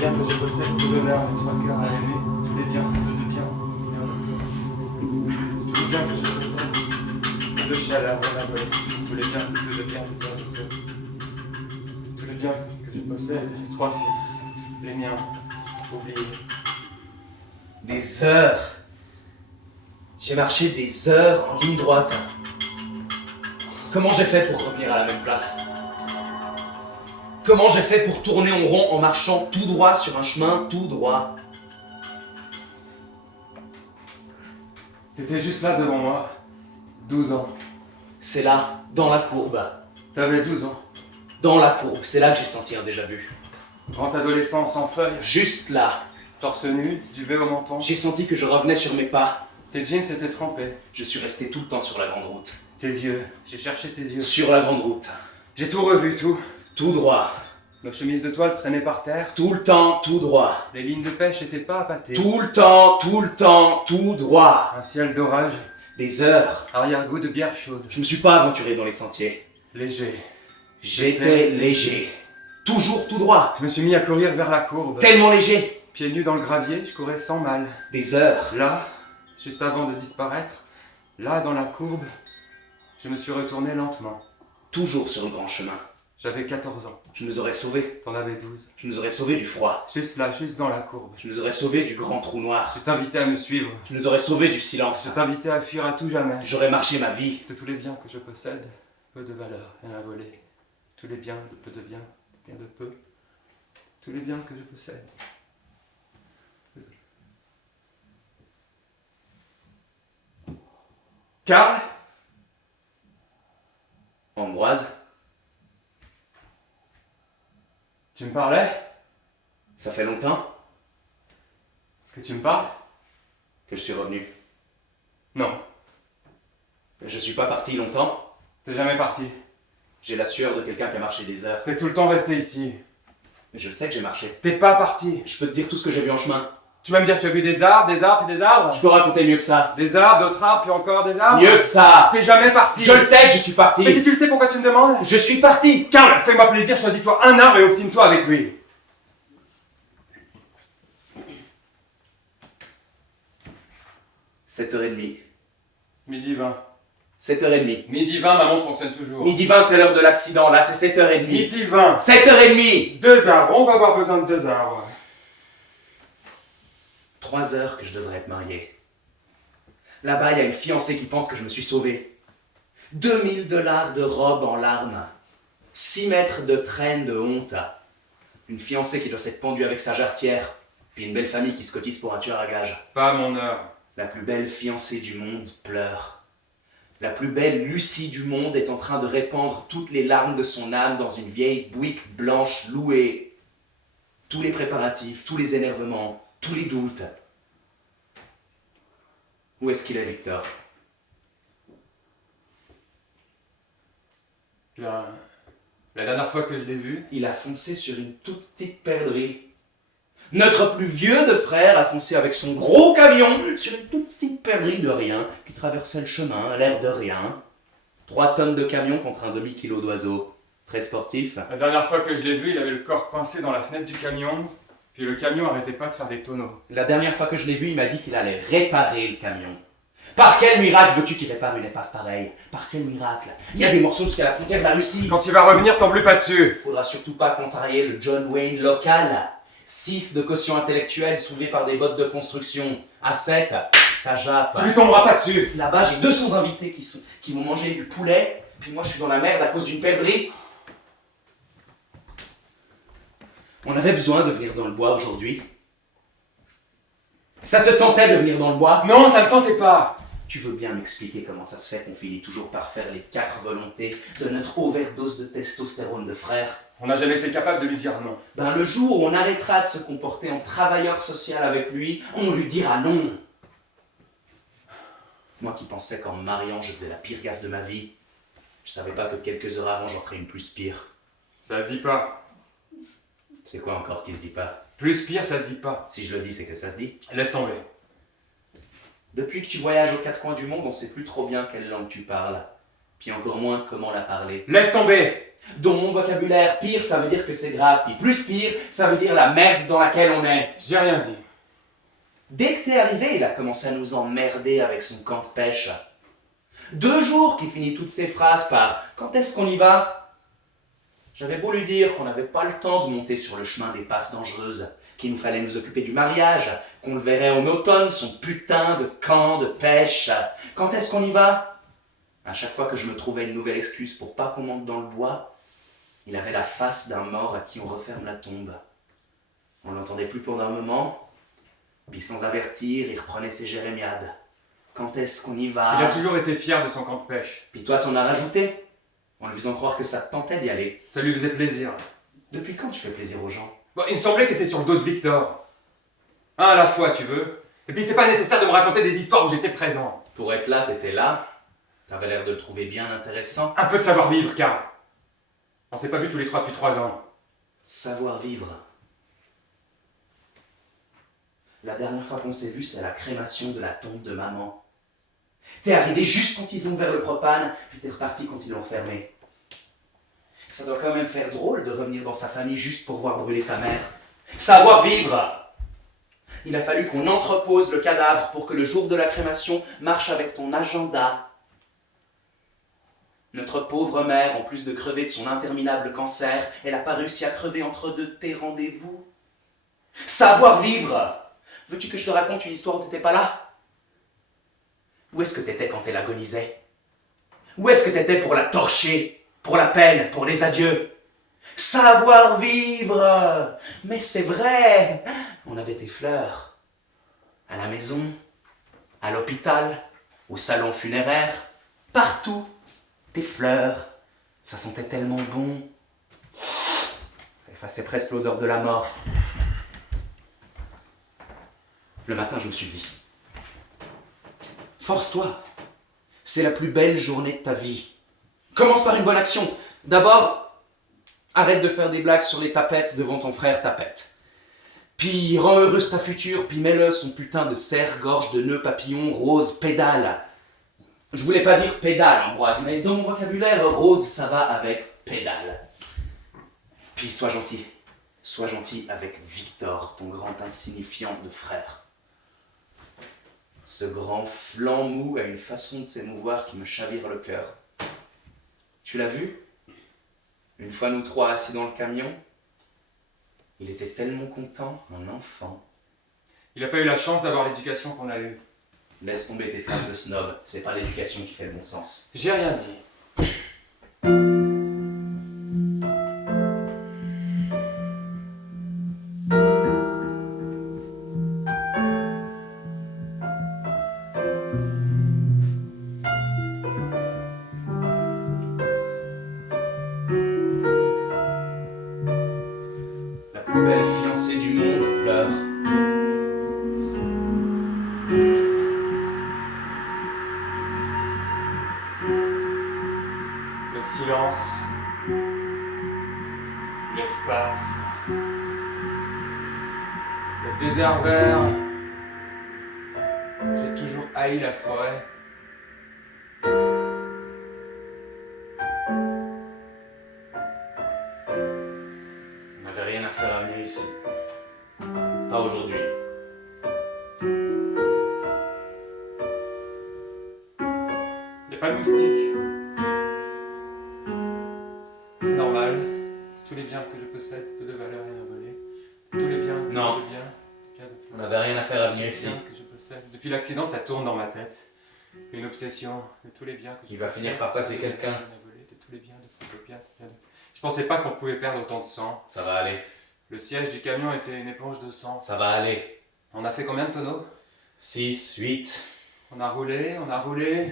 biens que je possède, tout l'honneur, mes trois cœurs à aimer, tous les biens, peu de biens, bien de peu. Tous les biens que je possède, peu de chaleur, rien à voler, tous les biens, peu de biens, bien de peu. Tous les biens que je possède, trois fils, les miens, oubliés. Des heures. J'ai marché des heures en ligne droite. Comment j'ai fait pour revenir à la même place? Comment j'ai fait pour tourner en rond en marchant tout droit sur un chemin tout droit? T'étais juste là devant moi, 12 ans. C'est là, dans la courbe. T'avais 12 ans. Dans la courbe, c'est là que j'ai senti un déjà-vu. Grand adolescent sans feuilles, Juste là, torse nu, duvet au menton. j'ai senti que je revenais sur mes pas. Tes jeans étaient trempés. Je suis resté tout le temps sur la grande route. Tes yeux, j'ai cherché tes yeux. Sur la grande route. J'ai tout revu, tout. Tout droit. Nos chemises de toile traînaient par terre. Tout le temps, tout droit. Les lignes de pêche étaient pas appâtées. Tout le temps, tout droit. Un ciel d'orage. Des heures. Arrière-goût de bière chaude. Je me suis pas aventuré dans les sentiers. Léger. J'étais léger. Toujours tout droit. Je me suis mis à courir vers la courbe. Tellement léger. Pieds nus dans le gravier, je courais sans mal. Des heures. Là, juste avant de disparaître, là dans la courbe, je me suis retourné lentement. Toujours sur le grand chemin. J'avais 14 ans. Je nous aurais sauvés. T'en avais 12. Je nous aurais sauvés du froid. Juste là, juste dans la courbe. Je nous aurais sauvés du grand trou noir. Je t'invitais à me suivre. Je nous aurais sauvés du silence. Je t'invitais à fuir à tout jamais. J'aurais marché ma vie. De tous les biens que je possède, peu de valeur, rien à voler. Tous les biens, de peu de biens, bien de peu. Tous les biens que je possède. Karl ? Ambroise, Tu me parlais ? ça fait longtemps Que tu me parles ? que je suis revenu. Non. Je suis pas parti longtemps. T'es jamais parti. J'ai la sueur de quelqu'un qui a marché des heures. T'es tout le temps resté ici. Mais je le sais que j'ai marché. T'es pas parti. Je peux te dire tout ce que j'ai vu en chemin. Tu vas me dire que tu as vu des arbres, puis des arbres? Je peux raconter mieux que ça. Des arbres, d'autres arbres, puis encore des arbres? Mieux que ça. T'es jamais parti! Je le sais que je suis parti. Mais si tu le sais, pourquoi tu me demandes? Je suis parti. Karl, fais-moi plaisir, choisis-toi un arbre et obstine-toi avec lui. 7h30. Midi 20. 7h30. Midi 20, ma montre fonctionne toujours. Midi 20, c'est l'heure de l'accident. Là, c'est 7h30. Midi 20. 7h30. 2 arbres, on va avoir besoin de 2 arbres. 3 heures que je devrais être marié. Là-bas, il y a une fiancée qui pense que je me suis sauvé. 2000 $ de robe en larmes. 6 mètres de traîne de honte. Une fiancée qui doit s'être pendue avec sa jarretière. Puis une belle famille qui se cotise pour un tueur à gages. Pas à mon heure. La plus belle fiancée du monde pleure. La plus belle Lucie du monde est en train de répandre toutes les larmes de son âme dans une vieille bouique blanche louée. Tous les préparatifs, tous les énervements, tous les doutes. Où est-ce qu'il est, Victor? La dernière fois que je l'ai vu, Il a foncé sur une toute petite perdrix. Notre plus vieux de frères a foncé avec son gros camion sur une toute petite perdrix de rien qui traversait le chemin à l'air de rien. 3 tonnes de camion contre un demi-kilo d'oiseau. Très sportif. la dernière fois que je l'ai vu, il avait le corps coincé dans la fenêtre du camion, puis le camion arrêtait pas de faire des tonneaux. La dernière fois que je l'ai vu, il m'a dit qu'il allait réparer le camion. Par quel miracle veux-tu qu'il répare une épave pareille? Par quel miracle? Il y a des morceaux jusqu'à la frontière de la Russie. Quand il va revenir, t'en plus pas dessus. Faudra surtout pas contrarier le John Wayne local. 6 de quotient intellectuel soulevés par des bottes de construction. À 7, ça jappe. Tu lui tomberas pas dessus. Là-bas, j'ai 200 invités qui vont manger du poulet, puis moi je suis dans la merde à cause d'une perdrix. On avait besoin de venir dans le bois aujourd'hui. Ça te tentait de venir dans le bois? Non, ça me tentait pas. Tu veux bien m'expliquer comment ça se fait qu'on finit toujours par faire les 4 volontés de notre overdose de testostérone de frère? On n'a jamais été capable de lui dire non. Ben le jour où on arrêtera de se comporter en travailleur social avec lui, on lui dira non. Moi qui pensais qu'en me mariant, je faisais la pire gaffe de ma vie, je savais pas que quelques heures avant, j'en ferais une plus pire. Ça se dit pas. C'est quoi encore qui se dit pas? Plus pire, ça se dit pas. Si je le dis, c'est que ça se dit. Laisse tomber. Depuis que tu voyages aux 4 coins du monde, on sait plus trop bien quelle langue tu parles. Puis encore moins comment la parler. Laisse tomber. Dans mon vocabulaire, pire, ça veut dire que c'est grave. Puis plus pire, ça veut dire la merde dans laquelle on est. J'ai rien dit. Dès que t'es arrivé, il a commencé à nous emmerder avec son camp de pêche. 2 jours qu'il finit toutes ses phrases par « Quand est-ce qu'on y va ?» J'avais beau lui dire qu'on n'avait pas le temps de monter sur le chemin des passes dangereuses, qu'il nous fallait nous occuper du mariage, qu'on le verrait en automne, son putain de camp de pêche. Quand est-ce qu'on y va? À chaque fois que je me trouvais une nouvelle excuse pour pas qu'on monte dans le bois, il avait la face d'un mort à qui on referme la tombe. On l'entendait plus pendant un moment, puis sans avertir, il reprenait ses jérémiades. Quand est-ce qu'on y va? Il a toujours été fier de son camp de pêche. Puis toi, t'en as rajouté, en lui faisant croire que ça te tentait d'y aller. Ça lui faisait plaisir. Depuis quand tu fais plaisir aux gens? Bon, il me semblait que t'étais sur le dos de Victor. Un à la fois, tu veux. Et puis c'est pas nécessaire de me raconter des histoires où j'étais présent. Pour être là, t'étais là. T'avais l'air de le trouver bien intéressant. Un peu de savoir-vivre, Karl. On s'est pas vus tous les 3 depuis 3 ans. Savoir-vivre. La dernière fois qu'on s'est vu, c'est à la crémation de la tombe de maman. T'es arrivé juste quand ils ont ouvert le propane, puis t'es reparti quand ils l'ont fermé. Ça doit quand même faire drôle de revenir dans sa famille juste pour voir brûler sa mère. Savoir-vivre! Il a fallu qu'on entrepose le cadavre pour que le jour de la crémation marche avec ton agenda. Notre pauvre mère, en plus de crever de son interminable cancer, elle n'a pas réussi à crever entre 2 de tes rendez-vous. Savoir-vivre! Veux-tu que je te raconte une histoire où t'étais pas là? Où est-ce que t'étais quand elle agonisait? Où est-ce que t'étais pour la torcher? Pour la peine? Pour les adieux? Savoir-vivre! Mais c'est vrai! On avait tes fleurs. À la maison, à l'hôpital, au salon funéraire, partout. Tes fleurs. Ça sentait tellement bon. Ça effaçait presque l'odeur de la mort. Le matin, je me suis dit, force-toi, c'est la plus belle journée de ta vie. Commence par une bonne action. D'abord, arrête de faire des blagues sur les tapettes devant ton frère tapette. Puis rends heureuse ta future, puis mets-le son putain de serre-gorge de nœud papillon rose pédale. Je voulais pas dire pédale, Ambroise, mais dans mon vocabulaire, rose, ça va avec pédale. Puis sois gentil. Sois gentil avec Victor, ton grand insignifiant de frère. Ce grand flanc mou a une façon de s'émouvoir qui me chavire le cœur. Tu l'as vu? Une fois nous trois assis dans le camion, il était tellement content, un enfant. Il n'a pas eu la chance d'avoir l'éducation qu'on a eue. Laisse tomber tes phrases de snob, c'est pas l'éducation qui fait le bon sens. J'ai rien dit. La plus belle fiancée du monde pleure. Le silence, l'espace, le désert vert. J'ai toujours haï la forêt. On n'avait rien à faire à venir ici. Pas aujourd'hui. Il n'y a pas de moustiques. C'est normal. Tous les biens que je possède, peu de valeur rien à voler. Tous les biens, Non. peu de biens, On n'avait rien à faire à venir les ici. biens que je possède. Depuis l'accident, ça tourne dans ma tête. Une obsession de tous les biens que je Il va possède, finir par passer peu de quelqu'un. biens rien à voler, de tous les biens, de biens, de biens. Je pensais pas qu'on pouvait perdre autant de sang. Ça va aller. Le siège du camion était une éponge de sang. Ça va aller. On a fait combien de tonneaux? 6, 8, On a roulé.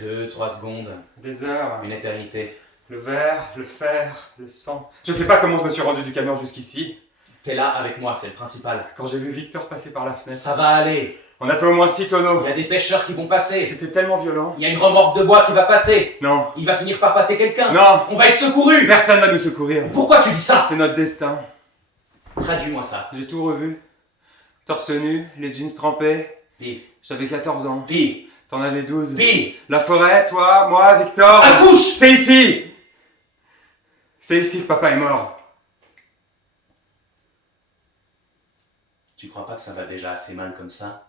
2, 3 secondes. Des heures. Une éternité. Le verre, le fer, le sang. Je sais pas comment je me suis rendu du camion jusqu'ici. T'es là avec moi, c'est le principal. Quand j'ai vu Victor passer par la fenêtre. Ça va aller. On a fait au moins 6 tonneaux. Il y a des pêcheurs qui vont passer. C'était tellement violent. Il y a une remorque de bois qui va passer. Non. Il va finir par passer quelqu'un. Non. On va être secouru. Personne va nous secourir. Pourquoi tu dis ça? C'est notre destin. Traduis-moi ça. J'ai tout revu. Torse nu, les jeans trempés. Puis, J'avais 14 ans. puis, T'en avais 12. puis. La forêt, toi, moi, Victor. Accouche! C'est ici. C'est ici que papa est mort. Tu crois pas que ça va déjà assez mal comme ça?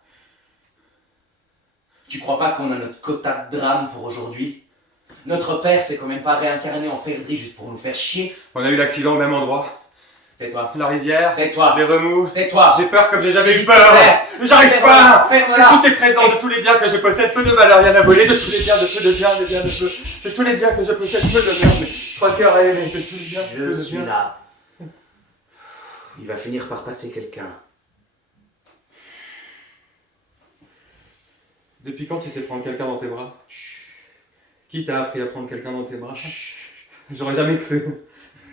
Tu crois pas qu'on a notre quota de drame pour aujourd'hui? Notre père s'est quand même pas réincarné en perdrix juste pour nous faire chier. On a eu l'accident au même endroit. Tais-toi. La rivière, Tais-toi. les remous. Tais-toi. J'ai peur comme j'ai jamais eu peur. Ferme. J'arrive Ferme-la. pas. Ferme-la. Tout est présent, de tous les biens que je possède, peu de valeur, rien à voler, de tous les biens, de peu de biens, de biens, de peu. De tous les biens que je possède, peu de biens, mais 3 cœurs à aimer, de tous les biens, peu Je de suis biens. là. Il va finir par passer quelqu'un. Depuis quand tu sais prendre quelqu'un dans tes bras? Qui t'a appris à prendre quelqu'un dans tes bras? J'aurais jamais cru.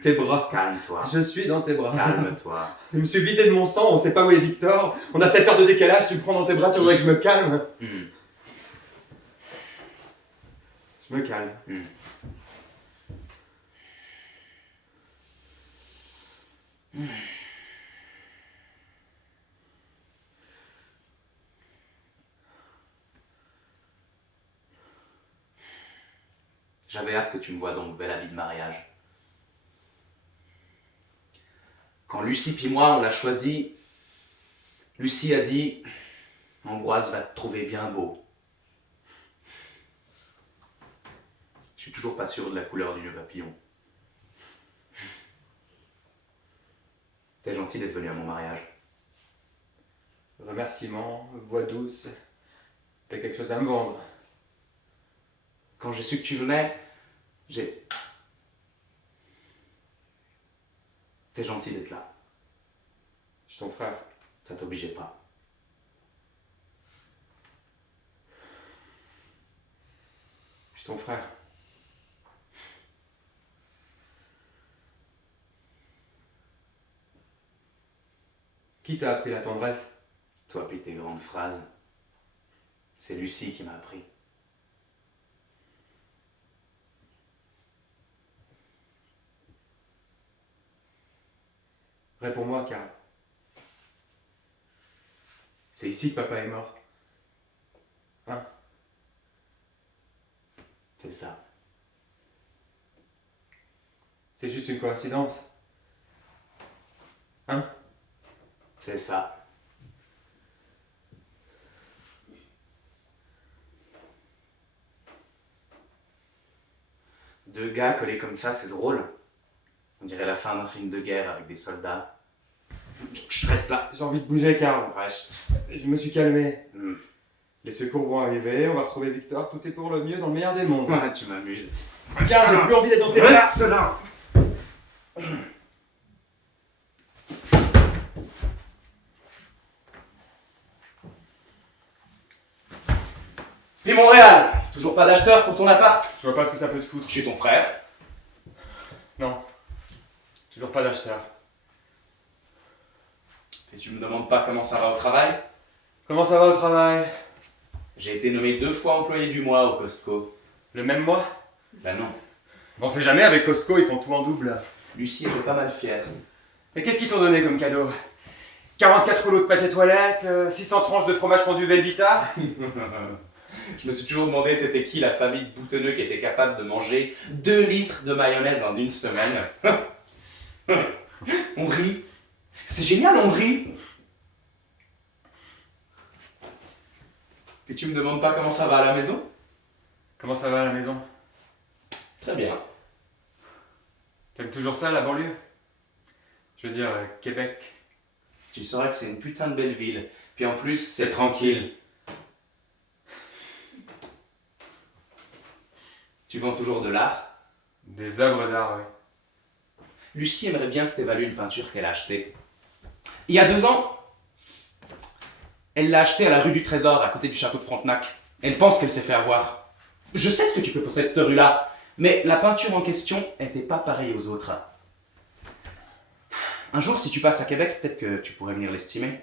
Tes bras. Calme-toi. Je suis dans tes bras. Calme-toi. Je me suis vidé de mon sang, on sait pas où est Victor. On a 7 heures de décalage, tu me prends dans tes bras, tu voudrais que je me calme? Hmm. Je me calme. Hmm. J'avais hâte que tu me vois dans mon bel habit de mariage. Quand Lucie puis moi on l'a choisi, Lucie a dit « Ambroise va te trouver bien beau ». Je suis toujours pas sûr de la couleur du nœud papillon. T'es gentil d'être venu à mon mariage. Remerciements, voix douce. T'as quelque chose à me vendre. Quand j'ai su que tu venais, T'es gentil d'être là. Je suis ton frère. Ça t'obligeait pas. Je suis ton frère. Qui t'a appris la tendresse? Toi puis tes grandes phrases. C'est Lucie qui m'a appris. Réponds-moi, car C'est ici que papa est mort. Hein? C'est ça. C'est juste une coïncidence. Hein? C'est ça. Deux gars collés comme ça, c'est drôle. On dirait la fin d'un film de guerre avec des soldats. Je reste là. J'ai envie de bouger, Karl. Reste. Je me suis calmé. Hmm. Les secours vont arriver, on va retrouver Victor, tout est pour le mieux dans le meilleur des mondes. Ouais, tu m'amuses. Tiens, j'ai plus envie d'être dans tes bras. Reste là. Puis Montréal, toujours pas d'acheteur pour ton appart. Je vois pas ce que ça peut te foutre. Je suis ton frère. Non. Toujours pas d'acheteur. Et tu me demandes pas comment ça va au travail? Comment ça va au travail? J'ai été nommé 2 fois employé du mois au Costco. Le même mois? Ben non. Bon, on sait jamais, avec Costco, ils font tout en double. Lucie était pas mal fière. Mais qu'est-ce qu'ils t'ont donné comme cadeau? 44 rouleaux de papier toilette, 600 tranches de fromage fondu Velvita? Je me suis toujours demandé c'était qui la famille de boutonneux qui était capable de manger 2 litres de mayonnaise en une semaine. On rit. C'est génial, on rit. Et tu me demandes pas comment ça va à la maison? Comment ça va à la maison? Très bien. T'aimes toujours ça, la banlieue? Je veux dire, Québec. Tu sauras que c'est une putain de belle ville. Puis en plus, c'est tranquille. Tu vends toujours de l'art? Des œuvres d'art, ouais. Lucie aimerait bien que tu évalues une peinture qu'elle a achetée. Il y a 2 ans, elle l'a achetée à la rue du Trésor, à côté du château de Frontenac. Elle pense qu'elle s'est fait avoir. Je sais ce que tu peux posséder cette rue-là, mais la peinture en question n'était pas pareille aux autres. Un jour, si tu passes à Québec, peut-être que tu pourrais venir l'estimer.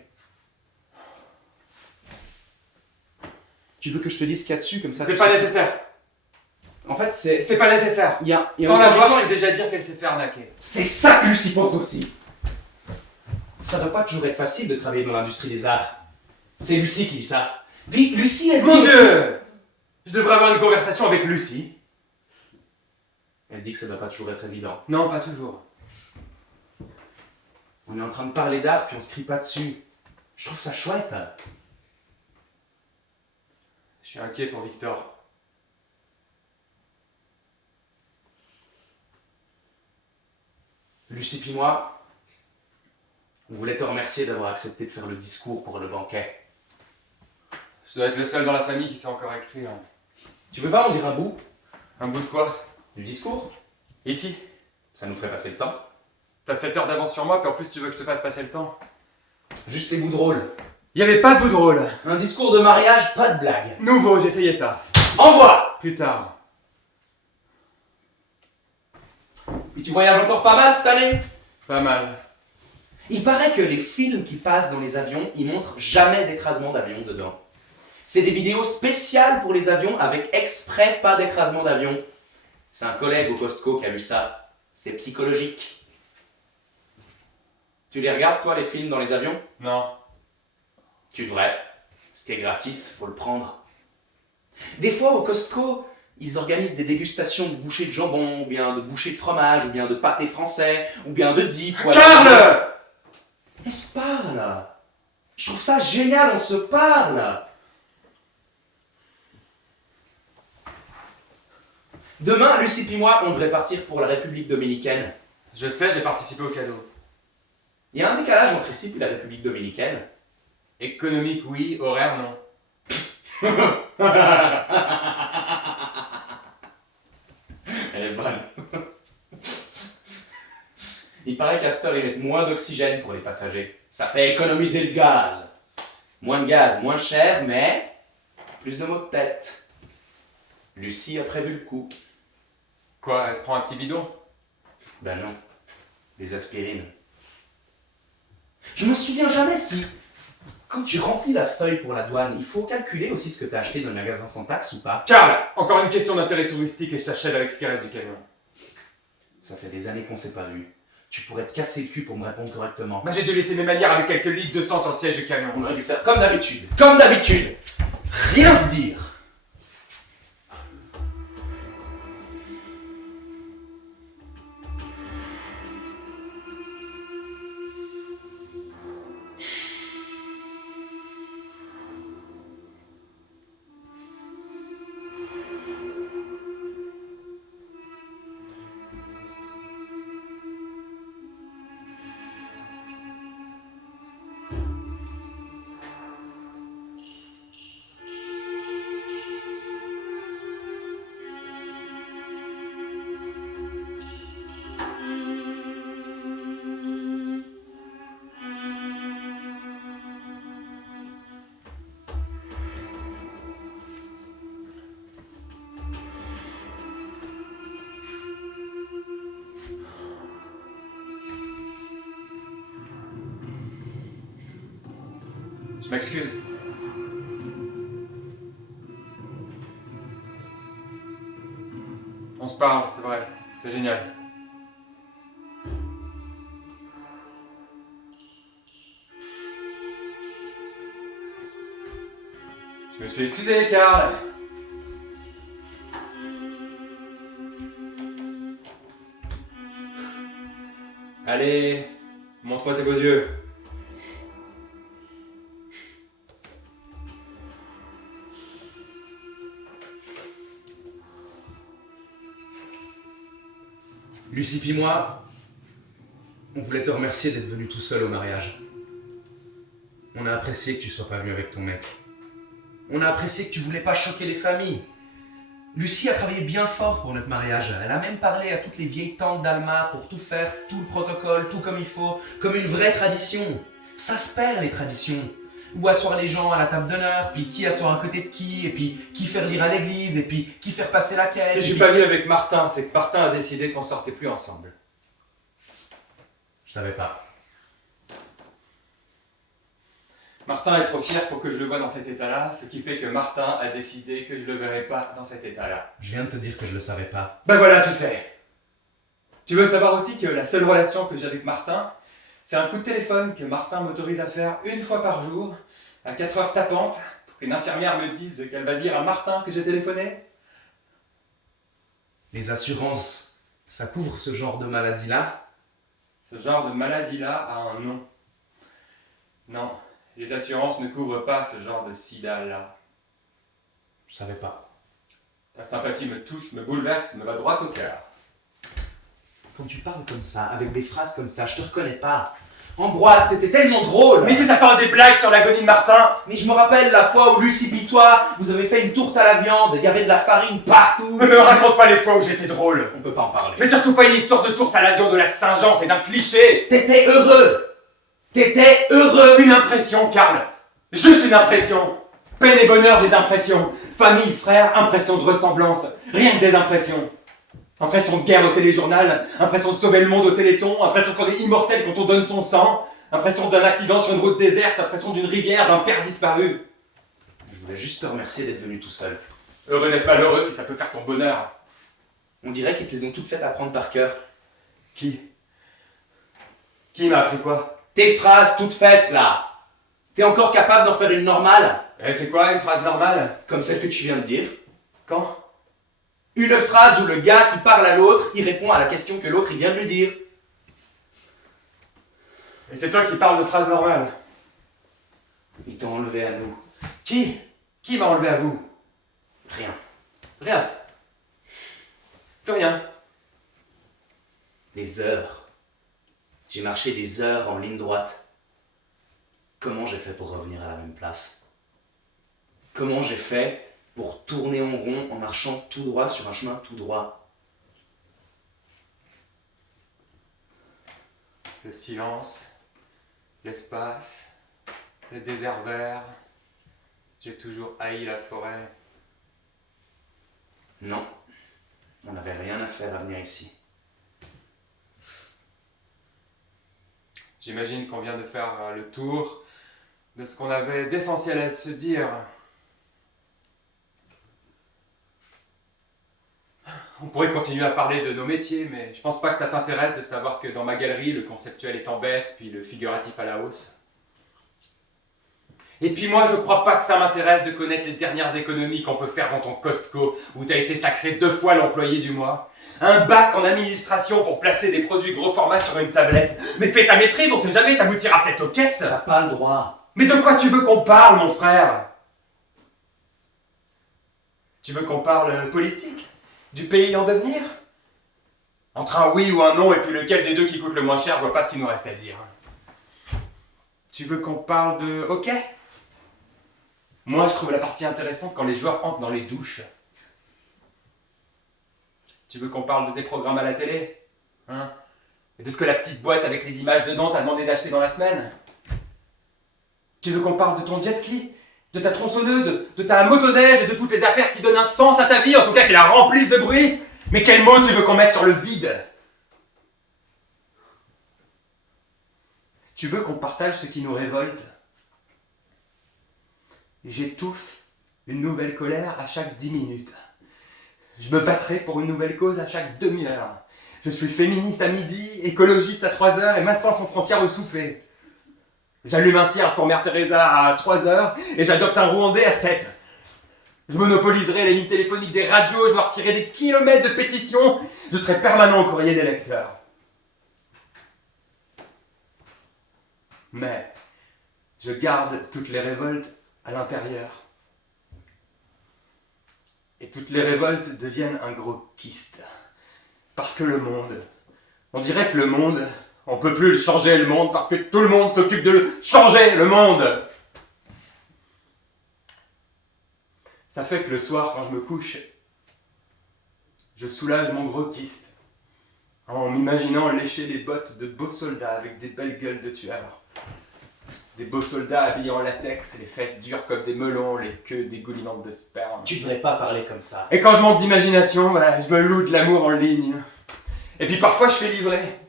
Tu veux que je te dise ce qu'il y a dessus, comme ça... C'est tu pas sais- nécessaire. En fait, c'est... C'est pas nécessaire. Il y a Sans un la voir, argument- je peux déjà dire qu'elle s'est fait arnaquer. C'est ça que Lucie pense aussi. Ça doit pas toujours être facile de travailler dans l'industrie des arts. C'est Lucie qui dit ça. Puis Lucie, elle Mon dit... Dieu! Je devrais avoir une conversation avec Lucie. Elle dit que ça doit pas toujours être évident. Non, pas toujours. On est en train de parler d'art, puis on se crie pas dessus. Je trouve ça chouette. Je suis inquiet pour Victor. Lucie puis moi, on voulait te remercier d'avoir accepté de faire le discours pour le banquet. Je dois être le seul dans la famille qui sait encore écrire. Tu veux pas en dire un bout Un bout de quoi? du discours? Ici. Ça nous ferait passer le temps. T'as 7 heures d'avance sur moi, puis en plus tu veux que je te fasse passer le temps. Juste les bouts drôles. Y avait pas de bout drôle. Un discours de mariage, pas de blague. Nouveau, j'ai essayé ça. Envoie! Plus tard. Et tu voyages encore pas mal cette année? Pas mal. Il paraît que les films qui passent dans les avions, ils montrent jamais d'écrasement d'avion dedans. C'est des vidéos spéciales pour les avions avec exprès pas d'écrasement d'avion. C'est un collègue au Costco qui a lu ça. C'est psychologique. Tu les regardes, toi, les films dans les avions? Non. Tu devrais. Ce qui est gratis, faut le prendre. Des fois, au Costco, ils organisent des dégustations de bouchées de jambon, ou bien de bouchées de fromage, ou bien de pâté français, ou bien de dip. ou alors- Karl! On se parle. Je trouve ça génial, on se parle. Demain, Lucie et moi, on devrait partir pour la République dominicaine. Je sais, j'ai participé au cadeau. Il y a un décalage entre ici et la République dominicaine. Économique, oui. Horaire, non. Elle est bonne. Il paraît qu'à cette heure, ils mettent moins d'oxygène pour les passagers. Ça fait économiser le gaz. Moins de gaz, moins cher, mais plus de maux de tête. Lucie a prévu le coup. Quoi, elle se prend un petit bidon? Ben non, des aspirines. Je me souviens jamais si, quand tu remplis la feuille pour la douane, il faut calculer aussi ce que tu as acheté dans le magasin sans taxe ou pas. Karl! Encore une question d'intérêt touristique et je t'achève avec ce qui reste du camion. Ça fait des années qu'on s'est pas vus. Tu pourrais te casser le cul pour me répondre correctement. Bah, j'ai dû laisser mes manières avec quelques litres de sang sur le siège du camion. On aurait dû faire comme d'habitude. Comme d'habitude. Rien se dire. Je m'excuse. On se parle, c'est vrai. C'est génial. Je me suis excusé, Karl. Allez, montre-moi tes beaux yeux. Lucie puis moi, on voulait te remercier d'être venu tout seul au mariage. On a apprécié que tu sois pas venu avec ton mec. On a apprécié que tu voulais pas choquer les familles. Lucie a travaillé bien fort pour notre mariage. Elle a même parlé à toutes les vieilles tantes d'Alma pour tout faire, tout le protocole, tout comme il faut, comme une vraie tradition. Ça se perd les traditions. Où asseoir les gens à la table d'honneur, puis qui asseoir à côté de qui, et puis qui faire lire à l'église, et puis qui faire passer la caisse. Si je suis pas venu avec Martin, c'est que Martin a décidé qu'on sortait plus ensemble. Je savais pas. Martin est trop fier pour que je le voie dans cet état-là, ce qui fait que Martin a décidé que je le verrai pas dans cet état-là. Je viens de te dire que je le savais pas. Ben voilà, tu sais. Tu veux savoir aussi que la seule relation que j'ai avec Martin, c'est un coup de téléphone que Martin m'autorise à faire une fois par jour, à 4 heures tapantes, pour qu'une infirmière me dise qu'elle va dire à Martin que j'ai téléphoné. Les assurances, ça couvre ce genre de maladie-là? Ce genre de maladie-là a un nom. Non, les assurances ne couvrent pas ce genre de sida-là. Je savais pas. Ta sympathie me touche, me bouleverse, me va droit au cœur. Quand tu parles comme ça, avec des phrases comme ça, je te reconnais pas. Ambroise, t'étais tellement drôle. Mais tu t'attends à des blagues sur l'agonie de Martin? Mais je me rappelle la fois où Lucie pis toi, vous avez fait une tourte à la viande, il y avait de la farine partout. Ne me raconte pas les fois où j'étais drôle. On peut pas en parler. Mais surtout pas une histoire de tourte à la viande de la Saint-Jean, c'est d'un cliché. T'étais heureux. T'étais heureux. Une impression, Karl. Juste une impression. Peine et bonheur des impressions. Famille, frère, impression de ressemblance. Rien que des impressions. Impression de guerre au téléjournal, impression de sauver le monde au téléthon, impression qu'on est immortel quand on donne son sang, impression d'un accident sur une route déserte, impression d'une rivière, d'un père disparu. Je voulais juste te remercier d'être venu tout seul. Heureux d'être malheureux si ça peut faire ton bonheur. On dirait qu'ils te les ont toutes faites apprendre par cœur. Qui m'a appris quoi? Tes phrases toutes faites là. T'es encore capable d'en faire une normale? C'est quoi une phrase normale? Comme celle que tu viens de dire. Quand? Une phrase où le gars qui parle à l'autre, il répond à la question que l'autre il vient de lui dire. Et c'est toi qui parles de phrases normales. Ils t'ont enlevé à nous. Qui m'a enlevé à vous? Rien. Rien. Plus rien. Des heures. J'ai marché des heures en ligne droite. Comment j'ai fait pour revenir à la même place? Comment j'ai fait pour tourner en rond en marchant tout droit sur un chemin tout droit? Le silence, l'espace, le désert vert. J'ai toujours haï la forêt. Non, on n'avait rien à faire à venir ici. J'imagine qu'on vient de faire le tour de ce qu'on avait d'essentiel à se dire. pourrait continuer à parler de nos métiers, mais je pense pas que ça t'intéresse de savoir que dans ma galerie, le conceptuel est en baisse, puis le figuratif à la hausse. Et puis moi, je crois pas que ça m'intéresse de connaître les dernières économies qu'on peut faire dans ton Costco, où t'as été sacré 2 fois l'employé du mois. Un bac en administration pour placer des produits gros format sur une tablette. Mais fais ta maîtrise, on sait jamais, t'aboutiras peut-être aux caisses. T'as pas le droit. Mais de quoi tu veux qu'on parle, mon frère? Tu veux qu'on parle politique? Du pays en devenir? Entre un oui ou un non, et puis lequel des deux qui coûte le moins cher, je vois pas ce qu'il nous reste à dire. Tu veux qu'on parle de hockey? Moi, je trouve la partie intéressante quand les joueurs entrent dans les douches. Tu veux qu'on parle de des programmes à la télé? Hein? Et de ce que la petite boîte avec les images dedans t'a demandé d'acheter dans la semaine? Tu veux qu'on parle de ton jet ski? De ta tronçonneuse? De ta motoneige et de toutes les affaires qui donnent un sens à ta vie, en tout cas qui la remplissent de bruit? Mais quel mot tu veux qu'on mette sur le vide? Tu veux qu'on partage ce qui nous révolte? J'étouffe une nouvelle colère à chaque 10 minutes. Je me battrai pour une nouvelle cause à chaque demi-heure. Je suis féministe à midi, écologiste à 3h et médecin sans frontières au souper. J'allume un cierge pour Mère Teresa à 3h et j'adopte un Rwandais à 7. Je monopoliserai les lignes téléphoniques des radios, je marcherai des kilomètres de pétitions, je serai permanent au courrier des lecteurs. Mais je garde toutes les révoltes à l'intérieur. Et toutes les révoltes deviennent un gros kyste. Parce que le monde, on dirait que le monde, on peut plus le changer le monde parce que tout le monde s'occupe de le changer le monde. Ça fait que le soir quand je me couche, je soulage mon gros kyste en m'imaginant lécher les bottes de beaux soldats avec des belles gueules de tueurs. Des beaux soldats habillés en latex, les fesses dures comme des melons, les queues dégoulinantes de sperme. Tu devrais pas parler comme ça. Et quand je manque d'imagination, voilà, je me loue de l'amour en ligne. Et puis parfois je fais livrer.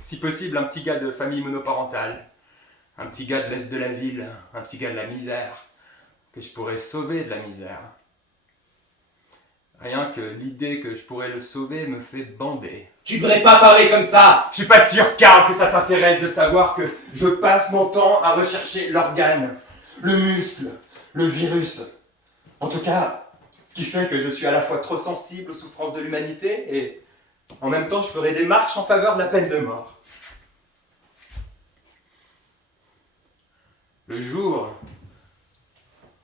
Si possible, un petit gars de famille monoparentale. Un petit gars de l'est de la ville. Un petit gars de la misère. Que je pourrais sauver de la misère. Rien que l'idée que je pourrais le sauver me fait bander. Tu devrais pas parler comme ça. Je suis pas sûr, Karl, que ça t'intéresse de savoir que je passe mon temps à rechercher l'organe, le muscle, le virus. En tout cas, ce qui fait que je suis à la fois trop sensible aux souffrances de l'humanité et en même temps je ferai des marches en faveur de la peine de mort. Le jour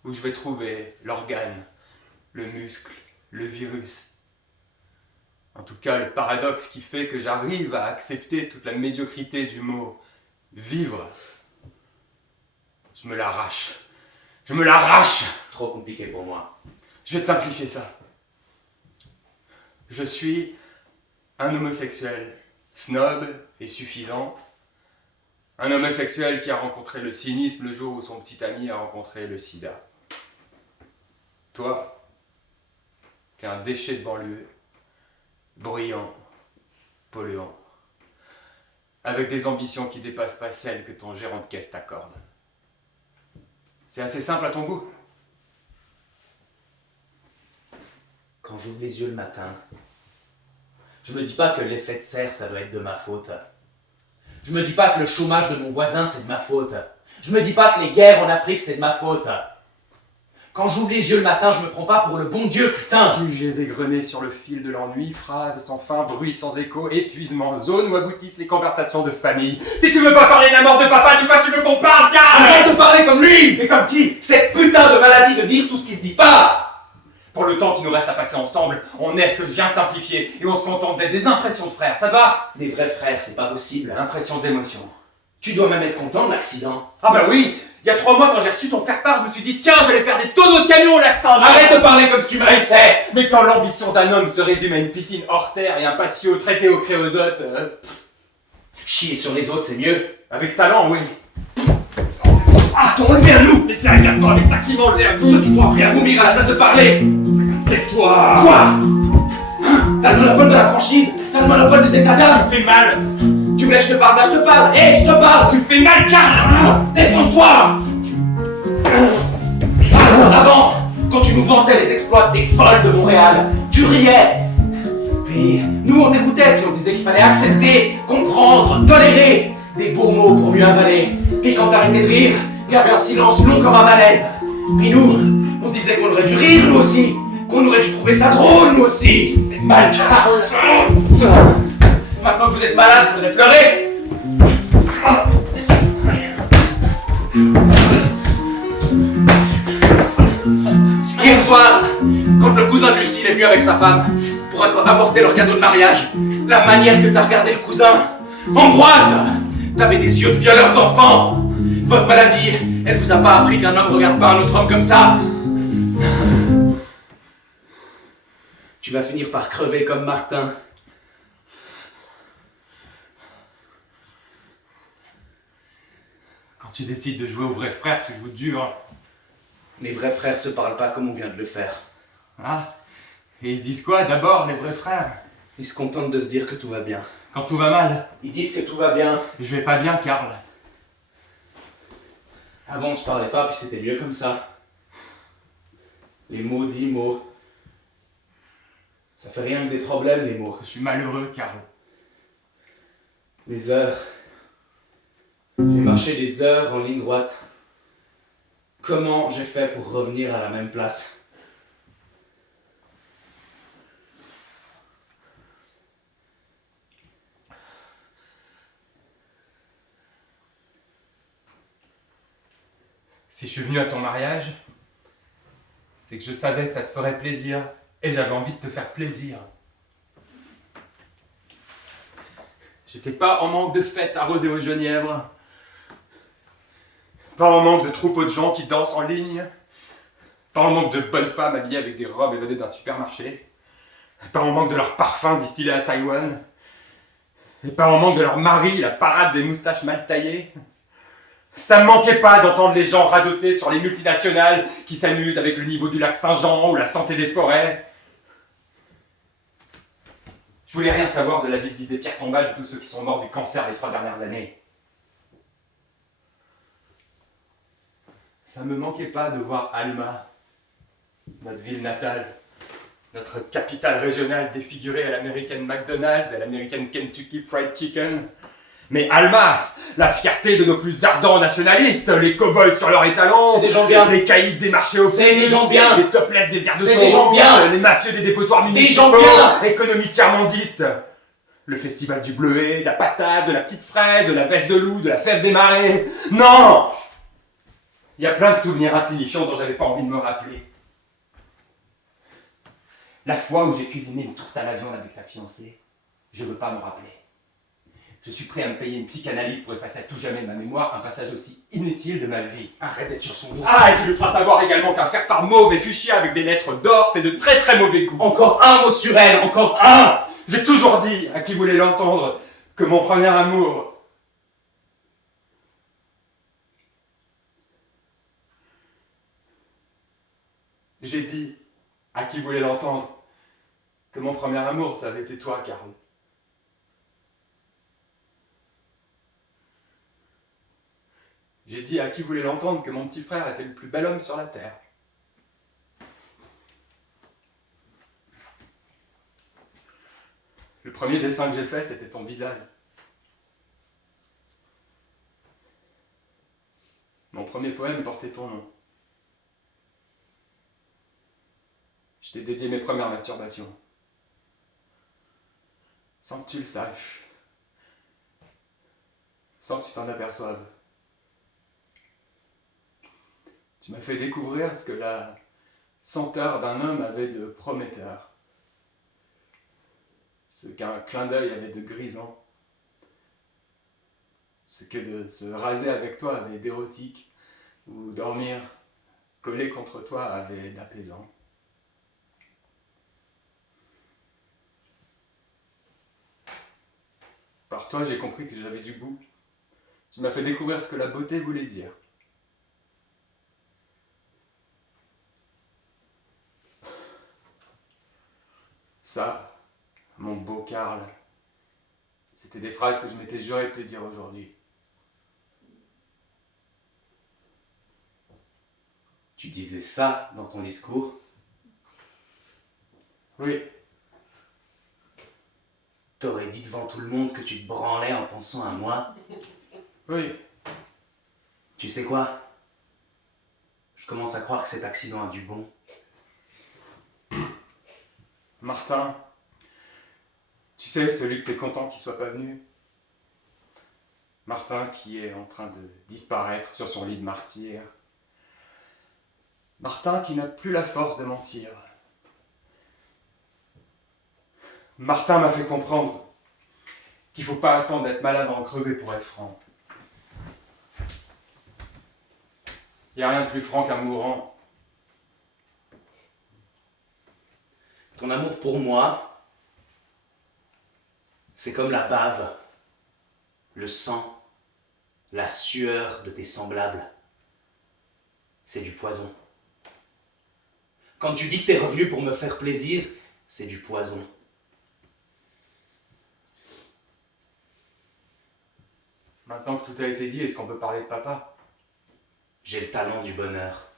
où je vais trouver l'organe, le muscle, le virus. En tout cas, le paradoxe qui fait que j'arrive à accepter toute la médiocrité du mot « vivre », je me l'arrache. Je me l'arrache! Trop compliqué pour moi. Je vais te simplifier ça. Je suis un homosexuel snob et suffisant. Un homosexuel qui a rencontré le cynisme le jour où son petit ami a rencontré le sida. Toi, t'es un déchet de banlieue, bruyant, polluant, avec des ambitions qui dépassent pas celles que ton gérant de caisse t'accorde. C'est assez simple à ton goût. Quand j'ouvre les yeux le matin, je me dis pas que l'effet de serre, ça doit être de ma faute. Je me dis pas que le chômage de mon voisin, c'est de ma faute. Je me dis pas que les guerres en Afrique, c'est de ma faute. Quand j'ouvre les yeux le matin, je me prends pas pour le bon Dieu, putain! Sujets égrenés sur le fil de l'ennui, phrases sans fin, bruit sans écho, épuisement, zone où aboutissent les conversations de famille. Si tu veux pas parler de la mort de papa, de quoi tu veux qu'on parle, Karl? Arrête de parler comme lui! Et comme qui? Cette putain de maladie de dire tout ce qui se dit pas! Pour le temps qui nous reste à passer ensemble, on est ce que je viens de simplifier et on se contente d'être des impressions de frères, ça te va? Des vrais frères, c'est pas possible. Impression d'émotion. Tu dois même être content de l'accident. Ah bah oui! Il y a 3 mois, quand j'ai reçu ton faire-part, je me suis dit, tiens, je vais aller faire des tonneaux de camions au lac Saint-Jean. Arrête de parler comme si tu me haïssais! Mais quand l'ambition d'un homme se résume à une piscine hors terre et un patio traité au créosote, Chier sur les autres, c'est mieux. avec talent, oui. Ah, t'as enlevé à nous! Mais t'es agaçant avec ça qui m'enlève. Ceux qui t'ont appris à vomir à la place de parler! Tais-toi. Quoi? Hein? T'as le monopole de la franchise? T'as le monopole des états d'âme? Tu me fais mal. Tu voulais que je te parle? Bah je te parle! Hé, je te parle! Tu me fais mal, Karl. Défends-toi! Avant, quand tu nous vantais les exploits des folles de Montréal, tu riais! Puis nous on dégoûtait, puis on disait qu'il fallait accepter, comprendre, tolérer. Des beaux mots pour mieux avaler. Puis quand t'arrêtais de rire, il y avait un silence long comme un malaise. Puis nous, on se disait qu'on aurait dû rire nous aussi. Qu'on aurait dû trouver ça drôle nous aussi. Mais mal Karl. Maintenant que vous êtes malade, il faudrait pleurer. Hier soir, quand le cousin de Lucille est venu avec sa femme pour apporter leur cadeau de mariage, la manière que t'as regardé le cousin, Ambroise, t'avais des yeux de violeur d'enfant. Votre maladie, elle vous a pas appris qu'un homme regarde pas un autre homme comme ça. Tu vas finir par crever comme Martin. Quand tu décides de jouer au vrai frère, tu joues dur. Les vrais frères se parlent pas comme on vient de le faire. Ah, et ils se disent quoi d'abord, les vrais frères? Ils se contentent de se dire que tout va bien. Quand tout va mal, Ils disent que tout va bien. je vais pas bien, Karl. Avant on se parlait pas, puis c'était mieux comme ça. Les maudits mots. Ça fait rien que des problèmes, les mots. Je suis malheureux, Karl. Des heures. J'ai marché des heures en ligne droite. Comment j'ai fait pour revenir à la même place? Si je suis venu à ton mariage, c'est que je savais que ça te ferait plaisir et j'avais envie de te faire plaisir. J'étais pas en manque de fêtes arrosées aux genièvres, pas en manque de troupeaux de gens qui dansent en ligne, pas en manque de bonnes femmes habillées avec des robes évadées d'un supermarché, pas en manque de leur parfum distillé à Taïwan, et pas en manque de leur mari, la parade des moustaches mal taillées. Ça me manquait pas d'entendre les gens radoter sur les multinationales qui s'amusent avec le niveau du lac Saint-Jean ou la santé des forêts. Je voulais rien savoir de la visite des pierres tombales de tous ceux qui sont morts du cancer les 3 dernières années. Ça me manquait pas de voir Alma, notre ville natale, notre capitale régionale défigurée à l'American McDonald's, à l'American Kentucky Fried Chicken. Mais Alma, la fierté de nos plus ardents nationalistes, les cow-boys sur leur étalon, C'est des gens bien. les caïds des marchés aux C'est des puces, gens bien. les topless des airs de C'est des gens bien. les mafieux des dépotoirs Des municipaux, gens bien. économie tiers-mondiste, le festival du bleuet, de la patate, de la petite fraise, de la veste de loup, de la fève des marais. Non! Il y a plein de souvenirs insignifiants dont j'avais pas envie de me rappeler. La fois où j'ai cuisiné une tourte à la viande avec ta fiancée, je veux pas me rappeler. Je suis prêt à me payer une psychanalyse pour effacer à tout jamais de ma mémoire un passage aussi inutile de ma vie. Arrête d'être sur son dos. Ah, et tu lui feras savoir également qu'un faire-part mauve et fuchsia avec des lettres d'or, c'est de très très mauvais goût. Encore un mot sur elle, encore un! J'ai toujours dit à qui voulait l'entendre que mon premier amour... J'ai dit à qui voulait l'entendre que mon premier amour, ça avait été toi, Karl. J'ai dit à qui voulait l'entendre que mon petit frère était le plus bel homme sur la terre. Le premier dessin que j'ai fait, c'était ton visage. Mon premier poème portait ton nom. Je t'ai dédié mes premières masturbations. Sans que tu le saches. Sans que tu t'en aperçoives. Tu m'as fait découvrir ce que la senteur d'un homme avait de prometteur. Ce qu'un clin d'œil avait de grisant. Ce que de se raser avec toi avait d'érotique. Ou dormir collé contre toi avait d'apaisant. Par toi, j'ai compris que j'avais du goût. Tu m'as fait découvrir ce que la beauté voulait dire. Ça, mon beau Karl, c'était des phrases que je m'étais juré de te dire aujourd'hui. Tu disais ça dans ton discours? Oui. T'aurais dit devant tout le monde que tu te branlais en pensant à moi. Oui. Tu sais quoi? Je commence à croire que cet accident a du bon. Martin, tu sais, celui que t'es content qu'il soit pas venu. Martin qui est en train de disparaître sur son lit de martyr. Martin qui n'a plus la force de mentir. Martin m'a fait comprendre qu'il faut pas attendre d'être malade à en crever pour être franc. Il n'y a rien de plus franc qu'un mourant. Ton amour pour moi, c'est comme la bave, le sang, la sueur de tes semblables. C'est du poison. Quand tu dis que t'es revenu pour me faire plaisir, c'est du poison. Maintenant que tout a été dit, est-ce qu'on peut parler de papa? J'ai le talent du bonheur.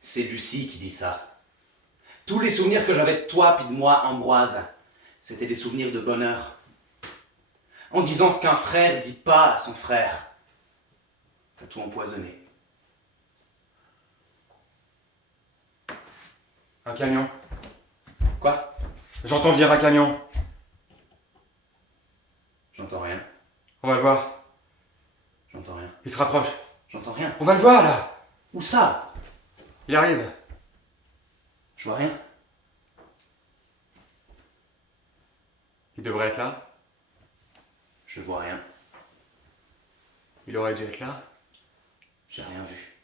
C'est Lucie qui dit ça. Tous les souvenirs que j'avais de toi puis de moi, Ambroise, c'était des souvenirs de bonheur. En disant ce qu'un frère dit pas à son frère. T'as tout empoisonné. Un camion. Quoi? J'entends venir un camion. J'entends rien. On va le voir. J'entends rien. Il se rapproche. J'entends rien. On va le voir là. Où ça? Il arrive. Je vois rien. Il devrait être là. Je vois rien. Il aurait dû être là. J'ai rien vu.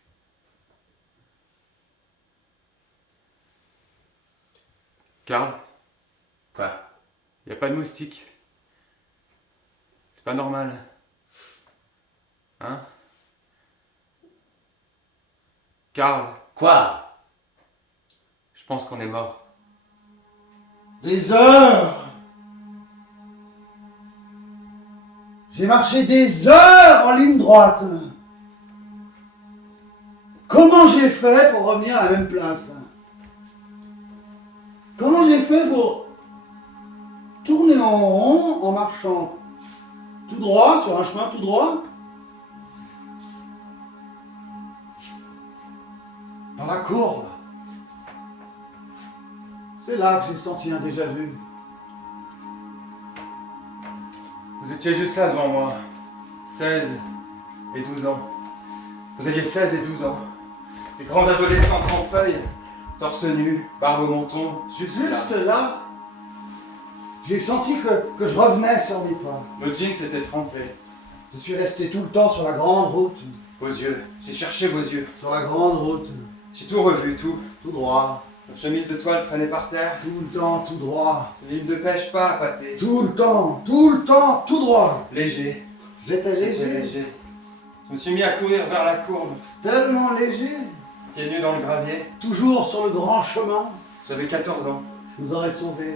Karl, Quoi? il n'y a pas de moustique. C'est pas normal. Hein? Karl, Quoi? je pense qu'on est mort. Des heures! J'ai marché des heures en ligne droite. Comment j'ai fait pour revenir à la même place? Comment j'ai fait pour tourner en rond en marchant tout droit sur un chemin tout droit? Dans la courbe. C'est là que j'ai senti un déjà-vu. Vous étiez juste là devant moi. 16 et 12 ans. Vous aviez 16 et 12 ans. Des grands adolescents sans feuilles, torse nu, barbe au menton, juste là. Juste là, j'ai senti que je revenais sur mes pas. Nos jeans s'étaient trempés. Je suis resté tout le temps sur la grande route. Vos yeux. J'ai cherché vos yeux. Sur la grande route. J'ai tout revu, tout. Tout droit. Nos chemises de toile traînaient par terre. Tout le temps, tout droit. Les lignes de pêche pas appâtées. Tout le temps, tout droit. Léger. J'étais J'étais léger. léger. Je me suis mis à courir vers la courbe, Tellement léger. pieds nus dans le gravier. Toujours sur le grand chemin. J'avais 14 ans. Je vous aurais sauvé.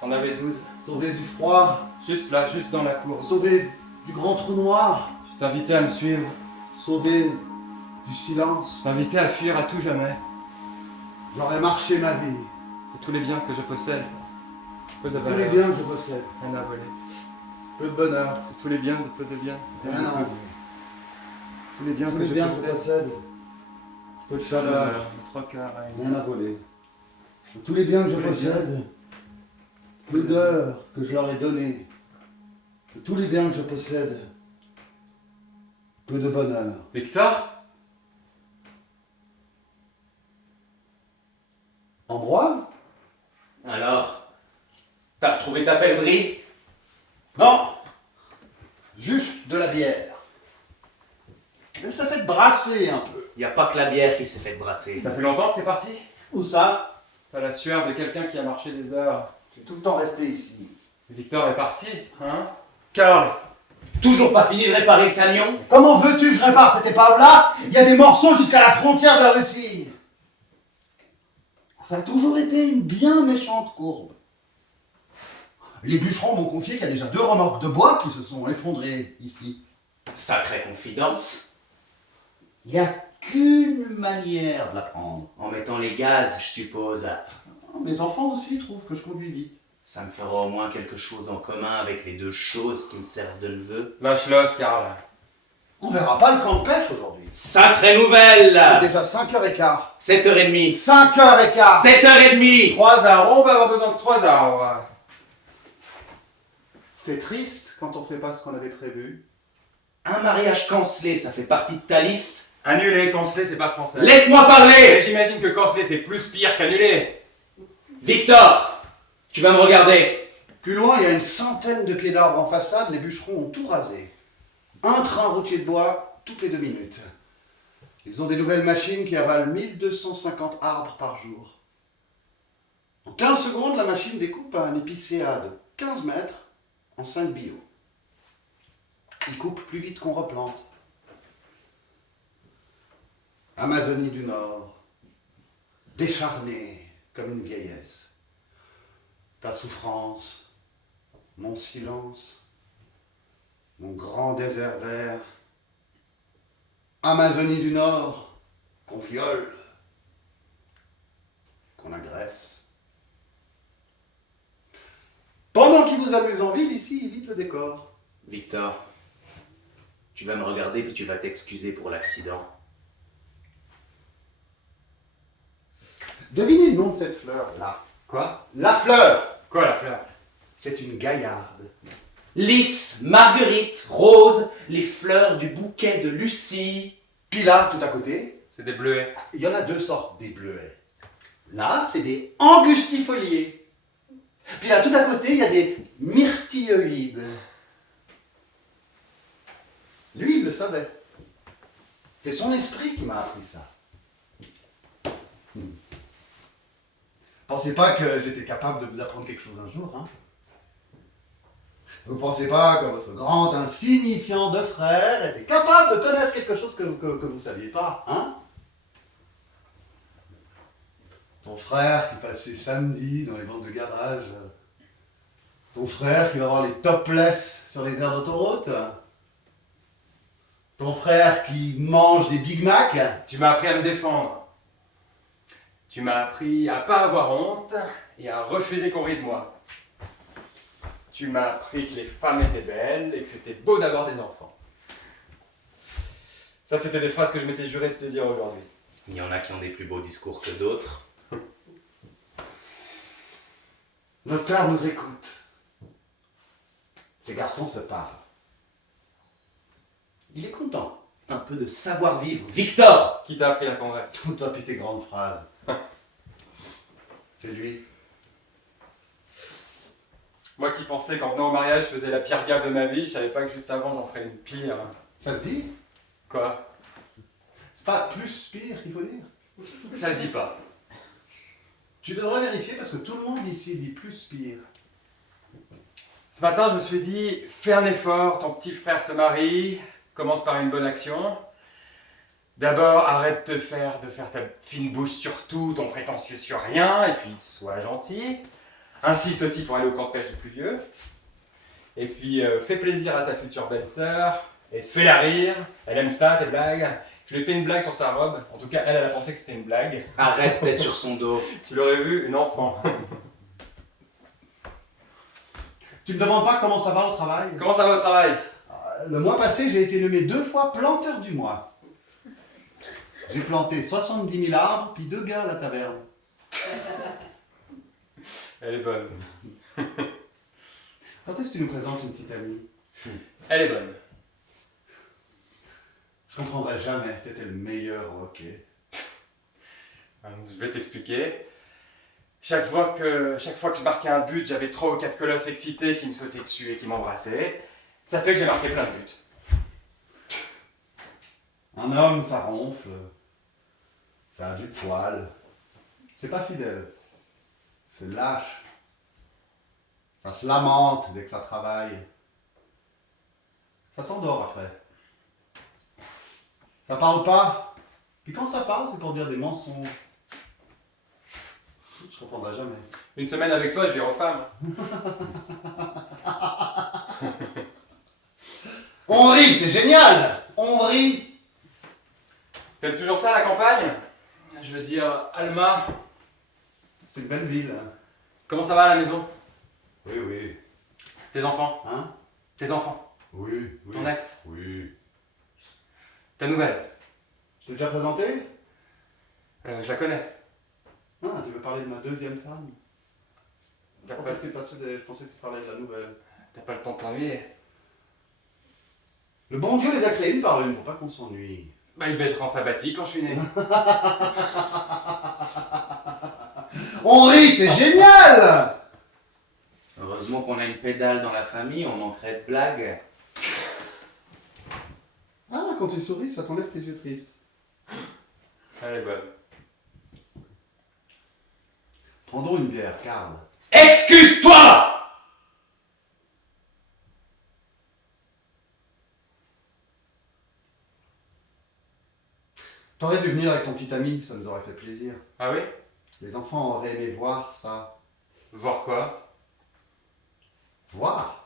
T'en avais 12. Sauvé du froid. Juste là, juste dans la courbe. Sauvé du grand trou noir. Je t'invitais à me suivre. Sauvé du silence. Je t'invitais à fuir à tout jamais. J'aurais marché ma vie. Et tous les biens que je possède. Peu de Tous les valeur, biens que je possède. rien à voler. Peu de bonheur. Et tous les biens de peu de biens. Rien à enlever. Tous les biens Tous que les je biens que je possède. possède. Peu de Peu de chaleur. valeur. De 3 quarts à une. Rien à voler. Tous les biens que je Tous les possède, peu d'heures que je leur ai données. De tous les biens que je possède, peu de bonheur. Victor? Ambroise? Alors? T'as retrouvé ta perdrix? Non! Juste de la bière. Elle s'est fait brasser un peu. Y a pas que la bière qui s'est fait brasser. Ça fait longtemps que t'es parti? Où ça? T'as la sueur de quelqu'un qui a marché des heures. J'ai tout le temps resté ici. Victor est parti, hein? Karl, Toujours pas fini de réparer le camion? comment veux-tu que je répare cette épave-là? Il y a des morceaux jusqu'à la frontière de la Russie. Ça a toujours été une bien méchante courbe. Les bûcherons m'ont confié qu'il y a déjà 2 remorques de bois qui se sont effondrées ici. Sacrée confidence. Il n'y a qu'une manière de la prendre. En mettant les gaz, je suppose. Mes enfants aussi trouvent que je conduis vite. Ça me fera au moins quelque chose en commun avec les deux choses qui me servent de neveu. Lâche l'os, Karl. On verra pas le camp de pêche aujourd'hui. Sacrée nouvelle! C'est déjà 5h15. 7h30. 5h15. 7h30. 3 arbres, on va avoir besoin de 3 arbres. C'est triste quand on fait pas ce qu'on avait prévu. Un mariage cancelé, ça fait partie de ta liste? Annulé, cancelé, c'est pas français. Laisse-moi Mais parler! j'imagine que cancelé, c'est plus pire qu'annulé. Victor! Tu vas me regarder. Plus loin, il y a une centaine de pieds d'arbres en façade, les bûcherons ont tout rasé. Un train routier de bois toutes les 2 minutes. Ils ont des nouvelles machines qui avalent 1250 arbres par jour. En 15 secondes, la machine découpe un épicéa de 15 mètres en 5 bio. Il coupe plus vite qu'on replante. Amazonie du Nord, décharnée comme une vieillesse. Ta souffrance, mon silence, mon grand désert vert. Amazonie du Nord, qu'on viole, qu'on agresse. Pendant qu'il vous amuse en ville, ici, il vide le décor. Victor, tu vas me regarder puis tu vas t'excuser pour l'accident. Devinez le nom de cette fleur, là. Quoi? La fleur! Quoi, la fleur? C'est une gaillarde. Lys, Marguerite, Rose, les fleurs du bouquet de Lucie. Puis là, tout à côté, C'est des bleuets. il y en a 2 sortes des bleuets. Là, c'est des angustifoliés. Puis là, tout à côté, il y a des myrtilleoïdes. Lui, il le savait. C'est son esprit qui m'a appris ça. Pensez pas que j'étais capable de vous apprendre quelque chose un jour, hein? Vous pensez pas que votre grand insignifiant de frère était capable de connaître quelque chose que vous saviez pas, hein? Ton frère qui passait samedi dans les ventes de garage. Ton frère qui va voir les topless sur les aires d'autoroute. Ton frère qui mange des Big Mac. Tu m'as appris à me défendre. Tu m'as appris à pas avoir honte et à refuser qu'on rie de moi. Tu m'as appris que les femmes étaient belles et que c'était beau d'avoir des enfants. Ça, c'était des phrases que je m'étais juré de te dire aujourd'hui. Il y en a qui ont des plus beaux discours que d'autres. Notre cœur nous écoute. Ces garçons se parlent. Il est content. Un peu de savoir-vivre. Victor! Qui t'a appris la tendresse? Toi puis tes grandes phrases. C'est lui. Moi qui pensais qu'en venant au mariage, je faisais la pire gaffe de ma vie, je savais pas que juste avant, j'en ferais une pire. Ça se dit? Quoi? C'est pas plus pire qu'il faut dire. Ça se dit pas. Tu devrais vérifier parce que tout le monde ici dit plus pire. Ce matin, je me suis dit, fais un effort, ton petit frère se marie, commence par une bonne action. D'abord, arrête de faire ta fine bouche sur tout, ton prétentieux sur rien, et puis sois gentil. Insiste aussi pour aller au camp de pêche du plus vieux. Et puis, fais plaisir à ta future belle-sœur, et fais-la rire. Elle aime ça, tes blagues. Je lui ai fait une blague sur sa robe. En tout cas, elle a pensé que c'était une blague. Arrête d'être sur son dos. Tu l'aurais vu, une enfant. Tu me demandes pas comment ça va au travail? Comment ça va au travail? Le mois passé, j'ai été nommé 2 fois planteur du mois. J'ai planté 70 000 arbres, puis 2 gars à la taverne. Elle est bonne. Quand est-ce que tu nous présentes une petite amie? Elle est bonne. Je comprendrai jamais, t'étais le meilleur au hockey. Je vais t'expliquer. Chaque fois que je marquais un but, j'avais 3 ou 4 colosses excités qui me sautaient dessus et qui m'embrassaient. Ça fait que j'ai marqué plein de buts. Un homme, ça ronfle. Ça a du poil. C'est pas fidèle. C'est lâche. Ça se lamente dès que ça travaille. Ça s'endort après. Ça parle pas. Puis quand ça parle, c'est pour dire des mensonges. Je comprendrai jamais. Une semaine avec toi, je vire aux femmes. On rit, c'est génial! On rit! T'aimes toujours ça, la campagne? Je veux dire, Alma, C'est une belle ville. Hein. comment ça va à la maison? Oui, oui. Tes enfants. Hein? Tes enfants. Oui, oui. Ton ex. Oui. Ta nouvelle. Je t'ai déjà présenté? Je la connais. Ah, tu veux parler de ma deuxième femme? Je T'as pensais pas, que tu parlais de la nouvelle. t'as pas le temps de t'ennuyer. Le bon Dieu les a créés une par une pour pas qu'on s'ennuie. Bah, il devait être en sabbatique quand je suis né. On rit, c'est génial! Heureusement qu'on a une pédale dans la famille, on manquerait de blagues. Ah, quand tu souris, ça t'enlève tes yeux tristes. Elle est bonne. Prends donc une bière, Karl. Excuse-toi! T'aurais dû venir avec ton petit ami, ça nous aurait fait plaisir. Ah oui? Les enfants auraient aimé voir ça. Voir quoi? Voir?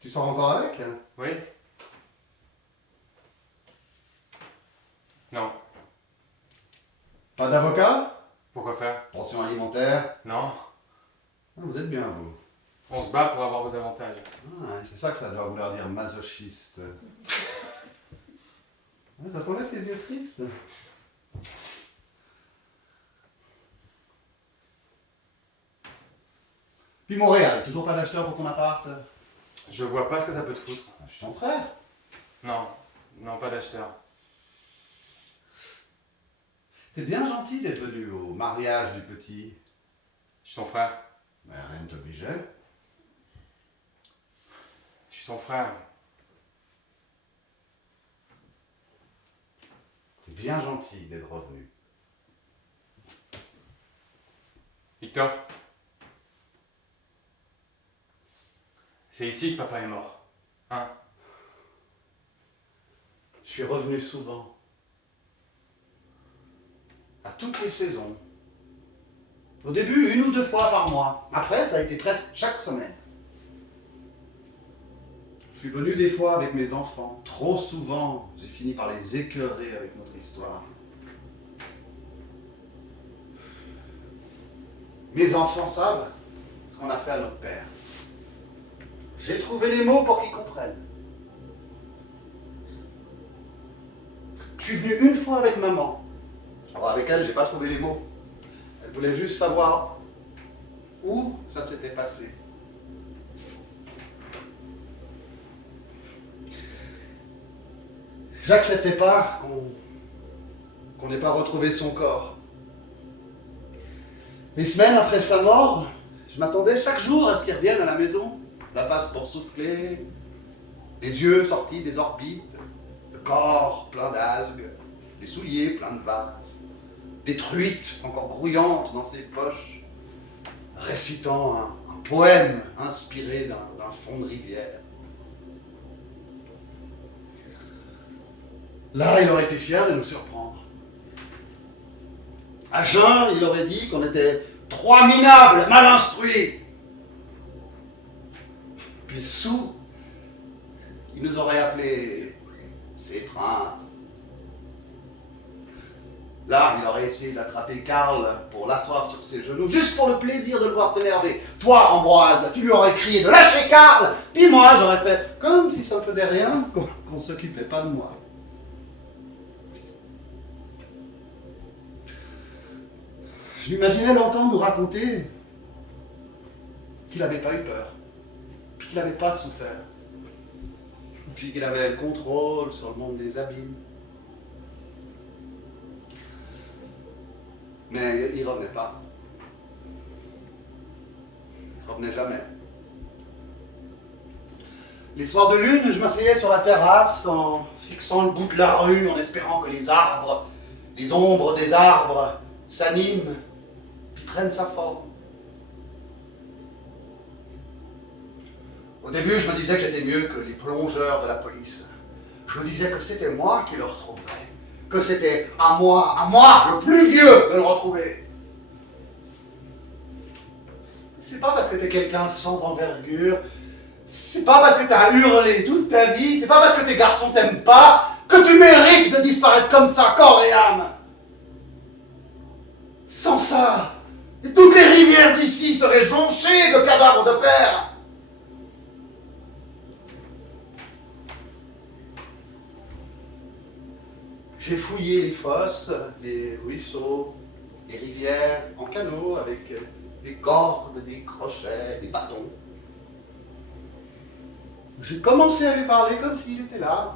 Tu sors encore avec, là? Oui? Non. Pas d'avocat? Pourquoi faire? Pension alimentaire? Non. Ah, vous êtes bien, vous. On se bat pour avoir vos avantages. Ah, c'est ça que ça doit vouloir dire masochiste. Ouais, ça t'enlève tes yeux tristes. Puis Montréal, toujours pas d'acheteur pour ton appart? Je vois pas ce que ça peut te foutre. Je suis ton frère. Non. Non, pas d'acheteur. T'es bien gentil d'être venu au mariage du petit. Je suis son frère. Mais rien ne t'obligeait. Je suis son frère. T'es bien gentil d'être revenu. Victor? C'est ici que papa est mort. Hein? Je suis revenu souvent. À toutes les saisons. Au début, 1 ou 2 fois par mois. Après, ça a été presque chaque semaine. Je suis venu des fois avec mes enfants. Trop souvent, j'ai fini par les écœurer avec notre histoire. Mes enfants savent ce qu'on a fait à notre père. J'ai trouvé les mots pour qu'ils comprennent. Je suis venu une fois avec maman. Alors avec elle, j'ai pas trouvé les mots. Elle voulait juste savoir où ça s'était passé. J'acceptais pas qu'on n'ait pas retrouvé son corps. Les semaines après sa mort, je m'attendais chaque jour à ce qu'il revienne à la maison. La face boursouflée, les yeux sortis des orbites, le corps plein d'algues, les souliers pleins de vases, des truites encore grouillantes dans ses poches, récitant un poème inspiré d'un fond de rivière. Là, il aurait été fier de nous surprendre. À jeun, il aurait dit qu'on était 3 minables, mal instruits. Puis sous, il nous aurait appelés ses princes. Là, il aurait essayé d'attraper Karl pour l'asseoir sur ses genoux, juste pour le plaisir de le voir s'énerver. Toi, Ambroise, tu lui aurais crié de lâcher Karl, puis moi, j'aurais fait comme si ça ne faisait rien, qu'on s'occupait pas de moi. Je m'imaginais l'entendre nous raconter qu'il n'avait pas eu peur, puis qu'il n'avait pas souffert, puis qu'il avait le contrôle sur le monde des abîmes. Mais il revenait pas. Il revenait jamais. Les soirs de lune, je m'asseyais sur la terrasse en fixant le bout de la rue, en espérant que les arbres, les ombres des arbres s'animent, puis prennent sa forme. Au début, je me disais que j'étais mieux que les plongeurs de la police. Je me disais que c'était moi qui le retrouverais. Que c'était à moi, le plus vieux, de le retrouver. C'est pas parce que t'es quelqu'un sans envergure, c'est pas parce que t'as hurlé toute ta vie, c'est pas parce que tes garçons t'aiment pas, que tu mérites de disparaître comme ça, corps et âme. Sans ça, Et toutes les rivières d'ici seraient jonchées de cadavres de pères. J'ai fouillé les fosses, les ruisseaux, les rivières en canot avec des cordes, des crochets, des bâtons. J'ai commencé à lui parler comme s'il était là,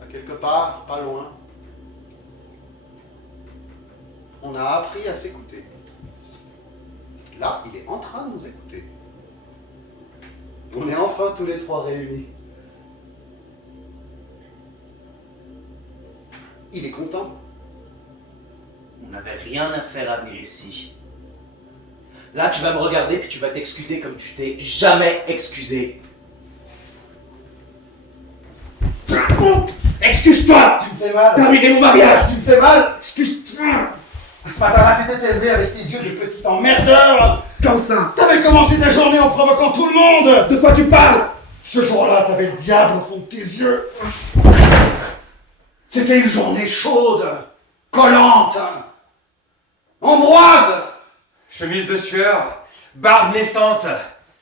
à quelque part, pas loin. On a appris à s'écouter. Là, il est en train de nous écouter. On est enfin tous les trois réunis. Il est content. On n'avait rien à faire à venir ici. Là, tu vas me regarder puis tu vas t'excuser comme tu t'es jamais excusé. Excuse-toi! Tu me fais mal. Terminez mon mariage! Tu me fais mal. Excuse-toi! Ce matin-là, tu t'es élevé avec tes yeux de petit emmerdeur. Comme ça! T'avais commencé ta journée en provoquant tout le monde. De quoi tu parles? Ce jour-là, t'avais le diable au fond de tes yeux. C'était une journée chaude, collante, ambroise, Chemise de sueur, barbe naissante.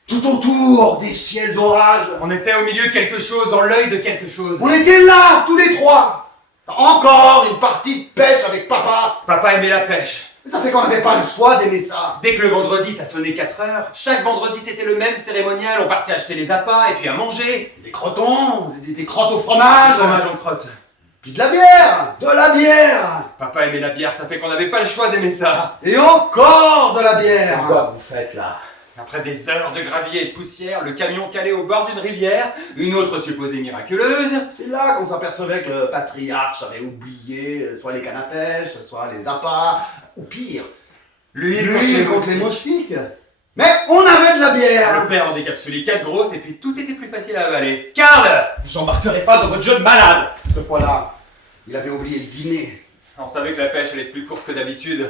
tout autour des ciels d'orage. On était au milieu de quelque chose, dans l'œil de quelque chose. On était là, tous les trois. Encore une partie de pêche avec papa. Papa aimait la pêche. Ça fait qu'on n'avait pas le choix d'aimer ça. Dès que le vendredi, ça sonnait 4 heures, chaque vendredi c'était le même cérémonial, on partait acheter les appâts et puis à manger. Des crotons, des crottes au fromage. Fromage en crotte. Puis de la bière. De la bière. Papa aimait la bière, ça fait qu'on n'avait pas le choix d'aimer ça. Et encore de la C'est bière. quoi que vous faites là? Après des heures de gravier et de poussière, le camion calait au bord d'une rivière, une autre supposée miraculeuse. C'est là qu'on s'apercevait que le patriarche avait oublié soit les cannes à pêche, soit les appâts, ou pire, L'huile l'huile contre contre les moustiques. Mais on avait de la bière. Le père en décapsulait 4 grosses et puis tout était plus facile à avaler. Karl! J'embarquerai pas dans votre jeu de malade! Cette fois-là, il avait oublié le dîner. On savait que la pêche allait être plus courte que d'habitude.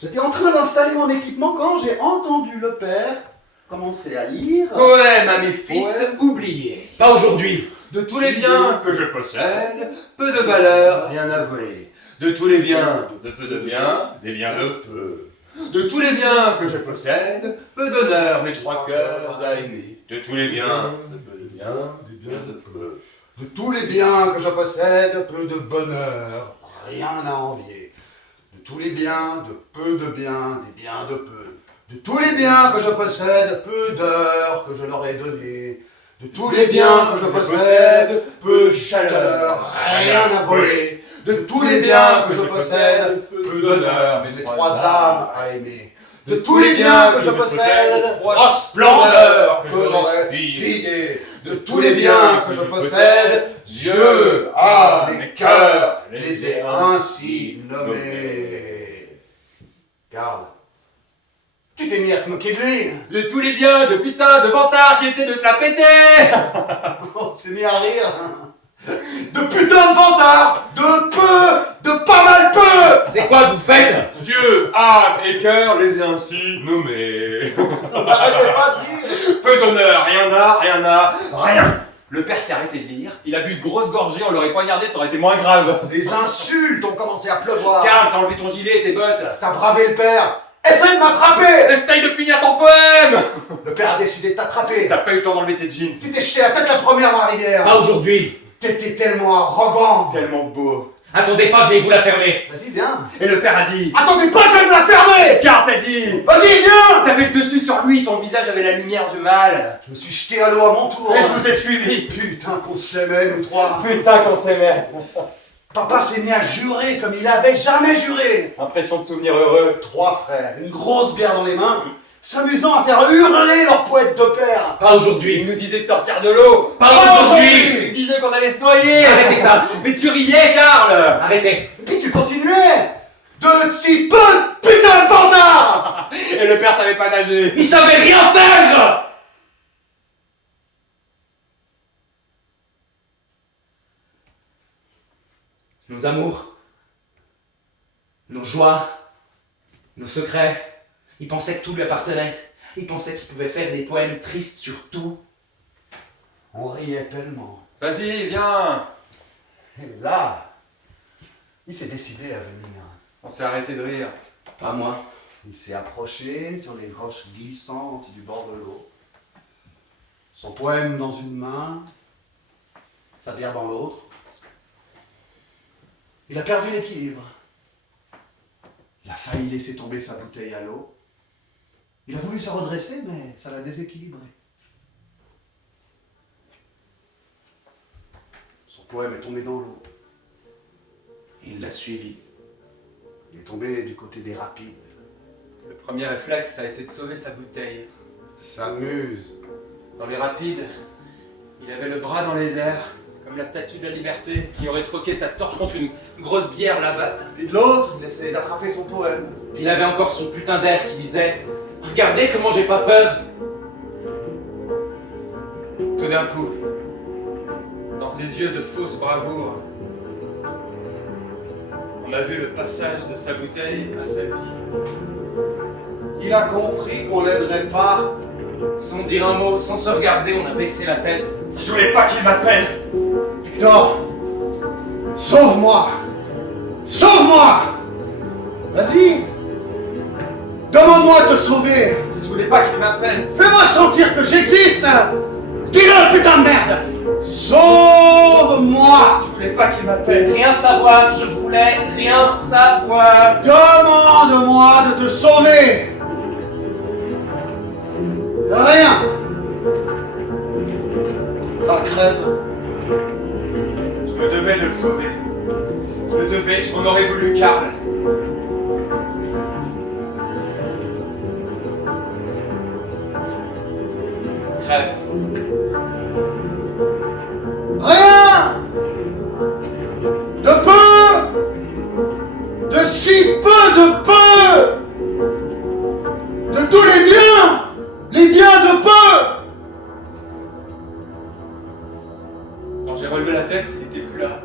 J'étais en train d'installer mon équipement quand j'ai entendu le père commencer à lire. Poème à mes fils Ouais. oubliés. Pas aujourd'hui! De tous les biens que je possède, peu de valeur, rien à voler. De tous les biens, de peu de biens, des biens de peu. De tous les biens que je possède, peu d'honneur, mes 3 cœurs à aimer. De tous les biens, de peu de biens, des biens de peu. De tous les biens que je possède, peu de bonheur, rien à envier. De tous les biens, de peu de biens, des biens de peu. De tous les biens que je possède, peu d'heures que je leur ai données. De tous les biens que je possède, peu de chaleur, rien à voler. De tous les biens que je possède, peu d'honneur, mes 3 âmes à aimer. De tous les biens que je possède, 3 splendeurs que j'aurais pillées. De tous les biens que je possède, yeux, âme et cœur, les ai ainsi nommés. Garde, tu t'es mis à te moquer de lui. De tous les biens de putain de vantards qui essaient de se la péter. On s'est mis à rire. De putain de vantard, de peu, de pas mal peu. C'est quoi que vous faites? Yeux, âme et cœur les ai ainsi nommés. Arrêtez pas de rire. Peu d'honneur, rien. Le père s'est arrêté de lire, il a bu de grosses gorgées, on l'aurait poignardé, ça aurait été moins grave. Les insultes ont commencé à pleuvoir. Karl, t'as enlevé ton gilet et tes bottes. T'as bravé le père. Essaye de m'attraper. Essaye de finir ton poème. Le père a décidé de t'attraper. T'as pas eu le temps d'enlever tes jeans. Tu t'es jeté la tête la première dans la rivière. Pas aujourd'hui! T'étais tellement arrogant. Tellement beau. Attendez pas que j'aille vous la fermer! Vas-y, viens. Et le père a dit... Attendez pas que je vais vous la fermer. Karl t'a dit... Vas-y, viens. T'avais le dessus sur lui, ton visage avait la lumière du mal. Je me suis jeté à l'eau à mon tour. Et je vous ai suivi. Putain qu'on s'aimait, nous trois. Putain qu'on s'aimait. Papa s'est mis à jurer comme il avait jamais juré. Impression de souvenir heureux. 3 frères, une grosse bière dans les mains, s'amusant à faire hurler leur poète de père. Pas Il aujourd'hui! nous disait de sortir de l'eau. Pas Il aujourd'hui! disait qu'on allait se noyer. Arrêtez ça! Mais tu riais, Karl. Arrêtez! Et puis tu continuais de si peu de putain de vantards. Et le père savait pas nager. Il savait rien faire! Nos amours, nos joies, nos secrets, il pensait que tout lui appartenait. Il pensait qu'il pouvait faire des poèmes tristes sur tout. On riait tellement. Vas-y, viens. Et là, il s'est décidé à venir. On s'est arrêté de rire. Pas moi. Il s'est approché sur les roches glissantes du bord de l'eau. Son poème dans une main, sa bière dans l'autre. Il a perdu l'équilibre. Il a failli laisser tomber sa bouteille à l'eau. Il a voulu se redresser, mais ça l'a déséquilibré. Son poème est tombé dans l'eau. Il l'a suivi. Il est tombé du côté des rapides. Le premier réflexe a été de sauver sa bouteille. S'amuse. Dans les rapides, il avait le bras dans les airs, comme la statue de la liberté qui aurait troqué sa torche contre une grosse bière là-batte. Et de l'autre, il essayait d'attraper son poème. Il avait encore son putain d'air qui disait « Regardez comment j'ai pas peur !» Tout d'un coup, dans ses yeux de fausse bravoure, on a vu le passage de sa bouteille à sa vie. Il a compris qu'on l'aiderait pas. Sans dire un mot, sans se regarder, on a baissé la tête. Je voulais pas qu'il m'appelle. Victor, sauve-moi. Sauve-moi. Vas-y. Demande-moi de te sauver. Je voulais pas qu'il m'appelle. Fais-moi sentir que j'existe. Dis-le, putain de merde. Sauve-moi. Je voulais pas qu'il m'appelle. Rien savoir, je voulais rien savoir. Demande-moi de te sauver. Rien. Bah crève. Je me devais de le sauver. Je me devais, je m'en aurais voulu, Karl. Crève. Rien. De peu. De si peu de peu. De tous les biens. Les biens de peu. Quand j'ai relevé la tête, il était plus là.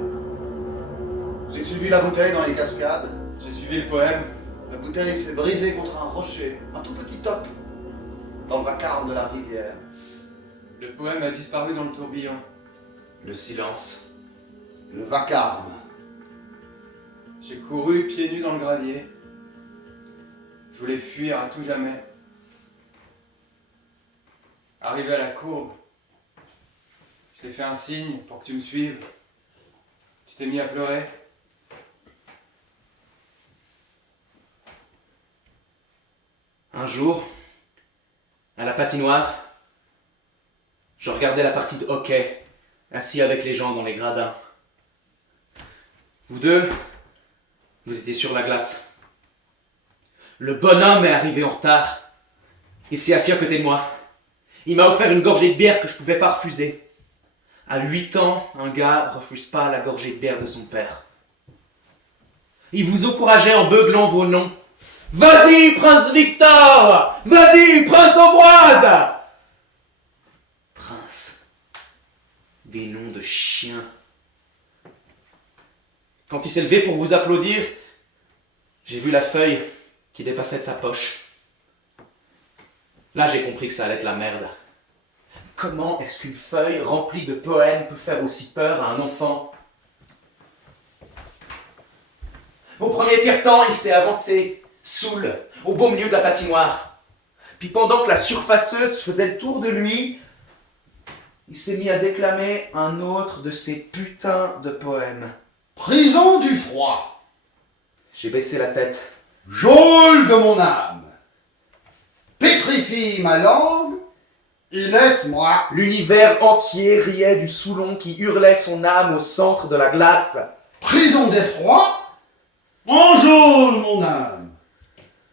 J'ai suivi la bouteille dans les cascades. J'ai suivi le poème. La bouteille s'est brisée contre un rocher, un tout petit toc, dans le vacarme de la rivière. Le poème a disparu dans le tourbillon. Le silence. Le vacarme. J'ai couru pieds nus dans le gravier. Je voulais fuir à tout jamais. Arrivé à la courbe, je t'ai fait un signe pour que tu me suives. Tu t'es mis à pleurer. Un jour, à la patinoire, je regardais la partie de hockey, assis avec les gens dans les gradins. Vous deux, vous étiez sur la glace. Le bonhomme est arrivé en retard. Il s'est assis à côté de moi. Il m'a offert une gorgée de bière que je pouvais pas refuser. À 8 ans, un gars refuse pas la gorgée de bière de son père. Il vous encourageait en beuglant vos noms. Vas-y, Prince Victor! Vas-y, Prince Ambroise! Prince. Des noms de chiens. Quand il s'est levé pour vous applaudir, j'ai vu la feuille qui dépassait de sa poche. Là, j'ai compris que ça allait être la merde. Comment est-ce qu'une feuille remplie de poèmes peut faire aussi peur à un enfant? Au premier tiers-temps, il s'est avancé, saoul, au beau milieu de la patinoire. Puis pendant que la surfaceuse faisait le tour de lui, il s'est mis à déclamer un autre de ses putains de poèmes. Prison du froid. J'ai baissé la tête. Geôle de mon âme. Pétrifie ma langue. Et laisse-moi. L'univers entier riait du Soulon qui hurlait son âme au centre de la glace. Prison d'effroi. Enjôle mon âme.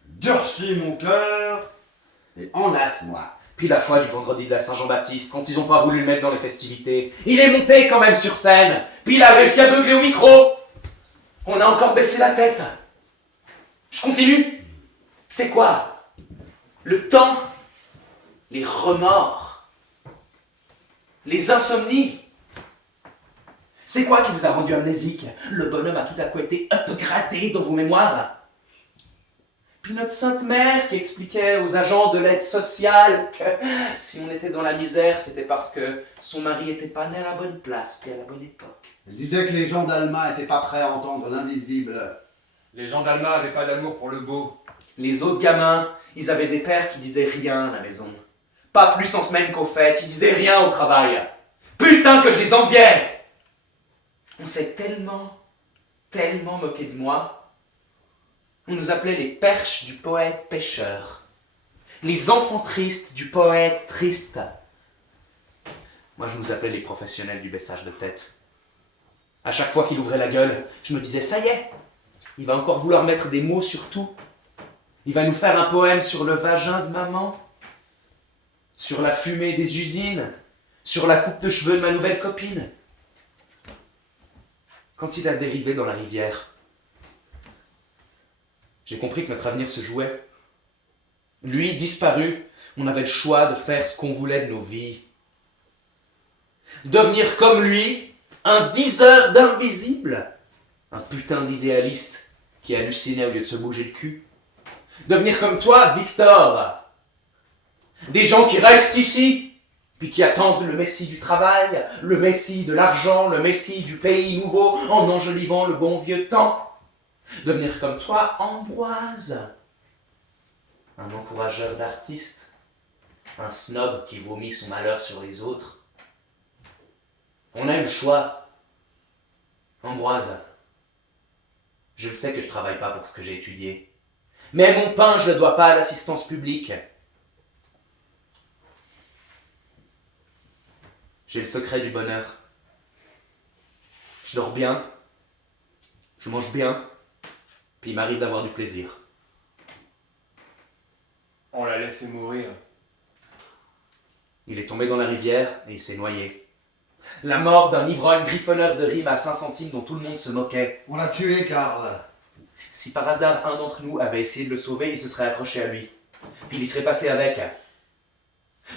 Durcis mon cœur. Et enlace-moi. Puis la fois du vendredi de la Saint-Jean-Baptiste, quand ils ont pas voulu le mettre dans les festivités, il est monté quand même sur scène, puis il a réussi à beugler au micro. On a encore baissé la tête. Je continue. C'est quoi? Le temps, les remords, les insomnies. C'est quoi qui vous a rendu amnésique? Le bonhomme a tout à coup été upgradé dans vos mémoires. Puis notre sainte mère qui expliquait aux agents de l'aide sociale que si on était dans la misère, c'était parce que son mari n'était pas né à la bonne place, puis à la bonne époque. Elle disait que les gens d'Alma n'étaient pas prêts à entendre l'invisible. Les gens d'Alma avaient pas d'amour pour le beau. Les autres gamins, ils avaient des pères qui disaient rien à la maison. Pas plus en semaine qu'aux fêtes, ils disaient rien au travail. Putain que je les enviais! On s'est tellement moqué de moi. On nous appelait les perches du poète pêcheur. Les enfants tristes du poète triste. Moi, je nous appelais les professionnels du baissage de tête. À chaque fois qu'il ouvrait la gueule, je me disais, ça y est, il va encore vouloir mettre des mots sur tout. Il va nous faire un poème sur le vagin de maman, sur la fumée des usines, sur la coupe de cheveux de ma nouvelle copine. Quand il a dérivé dans la rivière, j'ai compris que notre avenir se jouait. Lui, disparu, on avait le choix de faire ce qu'on voulait de nos vies. Devenir comme lui, un diseur d'invisible, un putain d'idéaliste qui hallucinait au lieu de se bouger le cul. Devenir comme toi, Victor. Des gens qui restent ici, puis qui attendent le messie du travail, le messie de l'argent, le messie du pays nouveau, en enjolivant le bon vieux temps. Devenir comme toi, Ambroise. Un encourageur d'artistes, un snob qui vomit son malheur sur les autres. On a eu le choix. Ambroise, je le sais que je travaille pas pour ce que j'ai étudié. Mais mon pain, je le dois pas à l'assistance publique. J'ai le secret du bonheur. Je dors bien, je mange bien, puis il m'arrive d'avoir du plaisir. On l'a laissé mourir. Il est tombé dans la rivière et il s'est noyé. La mort d'un ivrogne griffonneur de rimes à 5 centimes dont tout le monde se moquait. On l'a tué, Karl. Si par hasard un d'entre nous avait essayé de le sauver, il se serait accroché à lui. Puis il y serait passé avec.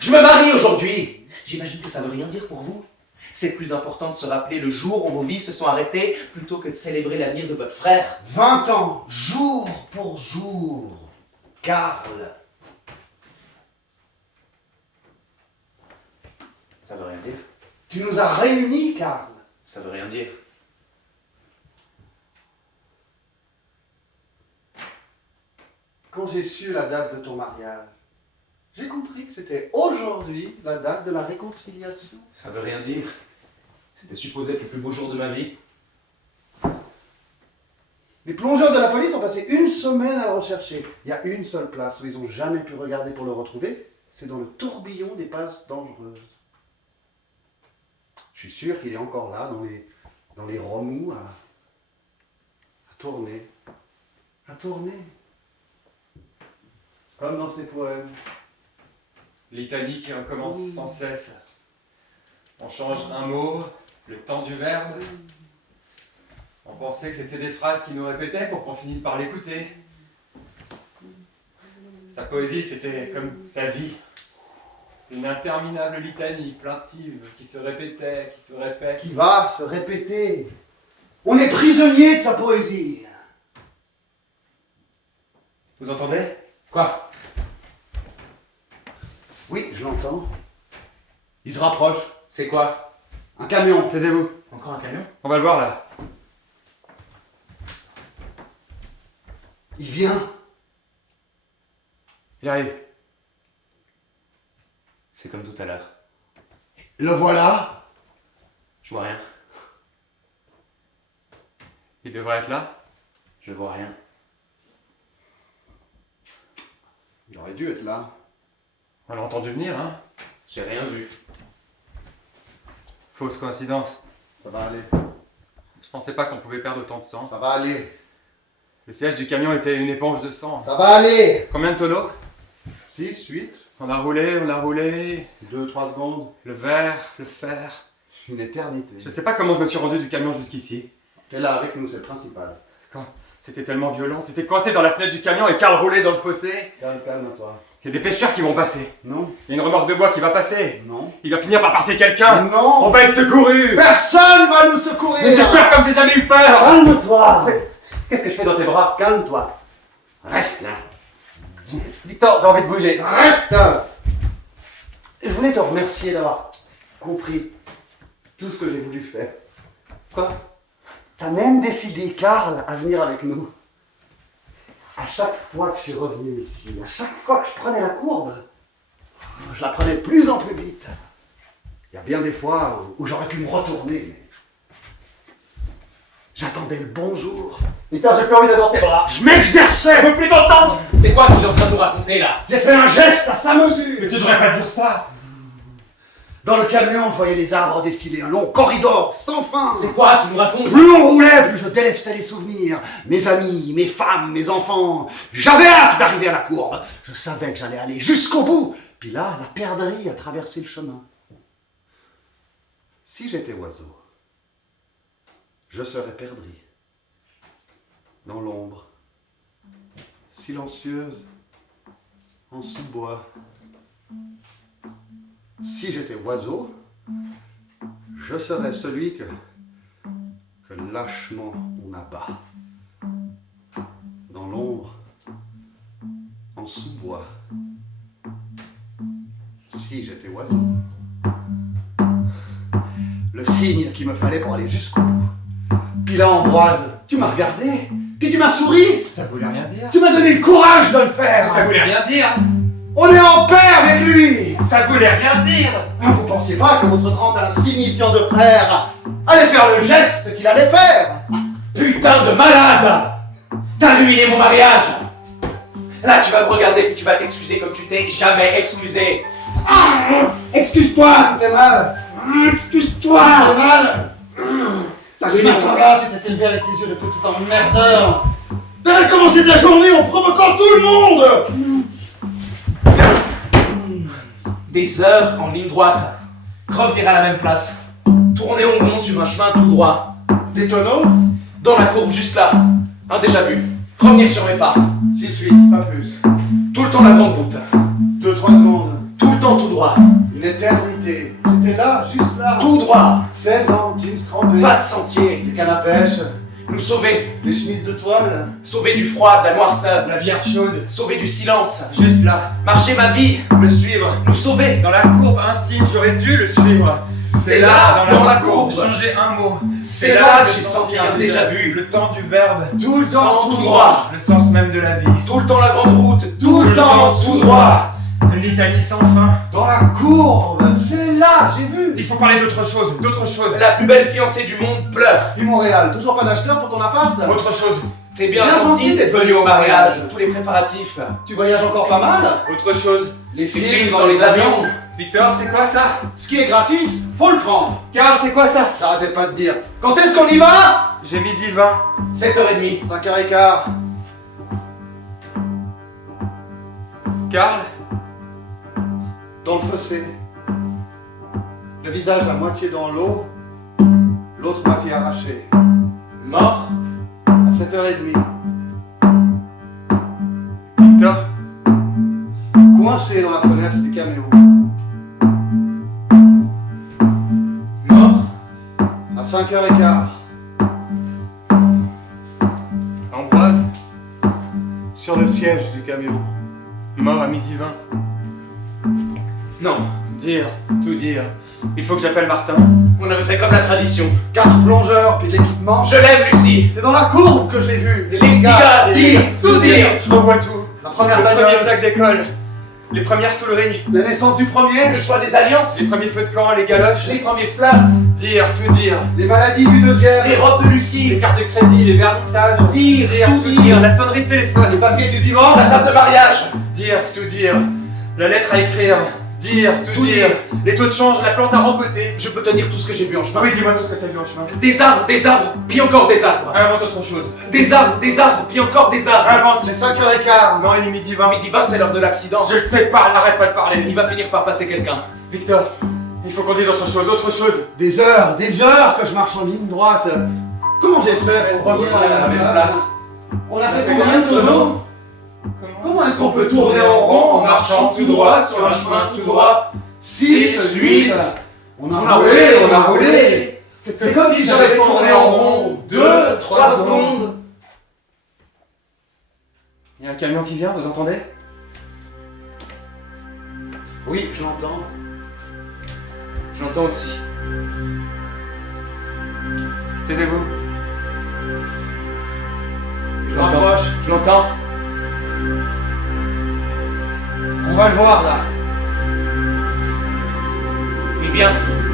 Je me marie aujourd'hui! J'imagine que ça veut rien dire pour vous. C'est plus important de se rappeler le jour où vos vies se sont arrêtées plutôt que de célébrer l'avenir de votre frère. 20 ans, jour pour jour. Karl. Ça veut rien dire. Tu nous as réunis, Karl. Ça veut rien dire. Quand j'ai su la date de ton mariage, j'ai compris que c'était aujourd'hui la date de la réconciliation. Ça veut rien dire. C'était supposé être le plus beau jour de ma vie. Les plongeurs de la police ont passé 1 semaine à le rechercher. Il y a une seule place où ils n'ont jamais pu regarder pour le retrouver, c'est dans le tourbillon des passes dangereuses. Je suis sûr qu'il est encore là, dans les remous, à tourner. À tourner. Comme dans ses poèmes. Litanie qui recommence sans cesse. On change un mot, le temps du verbe. On pensait que c'était des phrases qu'il nous répétait pour qu'on finisse par l'écouter. Sa poésie, c'était comme sa vie. Une interminable litanie plaintive qui se répétait, qui se répète. Qui va se répéter. On est prisonnier de sa poésie. Vous entendez? Quoi? Oui, je l'entends. Il se rapproche. C'est quoi? Un camion. Taisez-vous. Encore un camion? On va le voir là. Il vient. Il arrive. C'est comme tout à l'heure. Le voilà. Je vois rien. Il devrait être là. Je vois rien. Il aurait dû être là. On l'a entendu venir, hein. J'ai rien vu. Fausse coïncidence. Ça va aller. Je pensais pas qu'on pouvait perdre autant de sang. Ça va aller. Le siège du camion était une éponge de sang. Ça va aller. Combien de tonneaux? 6, 8, On a roulé. 2, 3 secondes. Le verre, le fer. Une éternité. Je sais pas comment je me suis rendu du camion jusqu'ici. T'es là avec nous, c'est le principal. C'était tellement violent. C'était coincé dans la fenêtre du camion et Karl roulait dans le fossé. Calme-toi. Il y a des pêcheurs qui vont passer. Non. Il y a une remorque de bois qui va passer. Non. Il va finir par passer quelqu'un. Non. On va être secourus. Personne va nous secourir. Mais j'ai peur comme j'ai jamais eu peur. Calme-toi. Qu'est-ce que je fais dans tes bras? Calme-toi. Reste là. Victor, j'ai envie de bouger. Reste. Je voulais te remercier d'avoir compris tout ce que j'ai voulu faire. Quoi? T'as même décidé, Karl, à venir avec nous. À chaque fois que je suis revenu ici, à chaque fois que je prenais la courbe, je la prenais de plus en plus vite. Il y a bien des fois où j'aurais pu me retourner, mais j'attendais le bon jour. Putain, j'ai plus envie d'avoir tes bras. Je m'exerçais. Je peux plus t'entendre. C'est quoi qu'il est en train de nous raconter là? J'ai fait un geste à sa mesure. Mais tu devrais pas dire ça. Dans le camion, je voyais les arbres défiler, un long corridor sans fin. C'est quoi qu'il nous raconte? Plus on roulait, plus je délestais les souvenirs. Mes amis, mes femmes, mes enfants. J'avais hâte d'arriver à la courbe. Je savais que j'allais aller jusqu'au bout. Puis là, la perdrix a traversé le chemin. Si j'étais oiseau, je serais perdrix. Dans l'ombre, silencieuse, en sous-bois. Si j'étais oiseau, je serais celui que lâchement on abat. Dans l'ombre, en sous-bois. Si j'étais oiseau. Le signe qu'il me fallait pour aller jusqu'au bout. Puis là, Ambroise, tu m'as regardé, puis tu m'as souri, Ça voulait rien dire. tu m'as donné le courage de le faire. Ça voulait rien dire. On est en paix avec lui. Ça voulait rien dire. Ah, vous pensiez pas que votre grand insignifiant de frère allait faire le geste qu'il allait faire? Putain de malade! T'as ruiné mon mariage! Là, tu vas me regarder et tu vas t'excuser comme tu t'es jamais excusé. Excuse-toi! Ça me fait mal. Excuse-toi! Ça me fait mal. T'as Ce ruiné mon matin-là, tu t'étais levé avec les yeux de petit emmerdeur. T'avais commencé ta journée en provoquant tout le monde. Des heures en ligne droite. Revenir à la même place. Tourner en rond sur un chemin tout droit. Des tonneaux? Dans la courbe juste là. Un déjà vu. Revenir sur mes pas. 6-8, pas plus. Tout le temps la grande route. 2-3 secondes. Tout le temps tout droit. Une éternité. J'étais là, juste là. Tout droit. 16 ans, jeans trempés. Pas de sentier. Des cannes à pêche. Nous sauver. Des chemises de toile. Sauver du froid, de la noirceur. La bière chaude. Sauver du silence. Juste là. Marcher ma vie. Le suivre. Nous sauver. Dans la courbe, un signe, j'aurais dû le suivre. C'est là, dans la courbe. Changer un mot. C'est là que j'ai senti un déjà vu. Le temps du verbe. Tout le temps, Tout droit. Le sens même de la vie. Tout le temps la grande route. Tout le temps tout droit. L'Italie sans fin. Dans la courbe. C'est là, j'ai vu. Il faut parler d'autre chose. D'autre chose. La plus belle fiancée du monde pleure. Puis Montréal, toujours pas d'acheteur pour ton appart? Autre chose. T'es bien Bien gentil gentil d'être venu au mariage. Tous les préparatifs. Tu voyages encore pas mal? Autre chose. Les Les films dans les avions. Victor, c'est quoi ça? Ce qui est gratis, faut le prendre. Karl, c'est quoi ça? J'arrêtais pas de dire. Quand est-ce qu'on y va? J'ai midi 20. 7h30. 5h15. Karl? Dans le fossé. Le visage à moitié dans l'eau, l'autre moitié arraché. Mort. À 7h30. Victor? Coincé dans la fenêtre du camion. Mort. À 5h15. Ambroise? Sur le siège du camion. Mort à midi 20. Non. Dire, tout dire. Il faut que j'appelle Martin. On avait fait comme la tradition. 4 plongeurs, puis de l'équipement. Je l'aime, Lucie. C'est dans la courbe que je l'ai vu. Les gars, dire, tout dire. Je revois tout. La première Le premier bagnole. sac d'école. Les premières souleries. La naissance du premier. Le choix des alliances. Les premiers feux de camp, les galoches. Les premiers flirts. Dire, tout dire. Les maladies du deuxième. Les robes de Les Lucie. cartes de crédit, les vernissages. Dire, tout tout dire. La sonnerie de téléphone. Les papiers du divorce. La date de mariage. Dire, tout dire. La lettre à écrire. Dire, tout dire. Les taux de change, la plante à rempoter. Je peux te dire tout ce que j'ai vu en chemin. Oui, dis-moi tout ce que tu as vu en chemin. Des arbres, puis encore des arbres. Invente autre chose. Des arbres, puis encore des arbres. Invente. C'est 5h15. Non, il est midi 20. Midi 20, c'est l'heure de l'accident. Je le sais, parle, arrête pas de parler. Il va finir par passer quelqu'un. Victor, il faut qu'on dise autre chose, autre chose. Des heures que je marche en ligne droite. Comment j'ai fait pour revenir à la même place? On a fait combien de tonneaux? Comment est-ce qu'on peut tourner en rond en marchant tout droit sur un chemin tout droit? 6, 8. On a roulé. C'est comme si j'avais tourné en rond 2, 3 secondes. Il y a un camion qui vient, vous entendez? Oui, je l'entends. Je l'entends aussi. Taisez-vous. Je rapproche. Je l'entends. va le voir là. Il vient.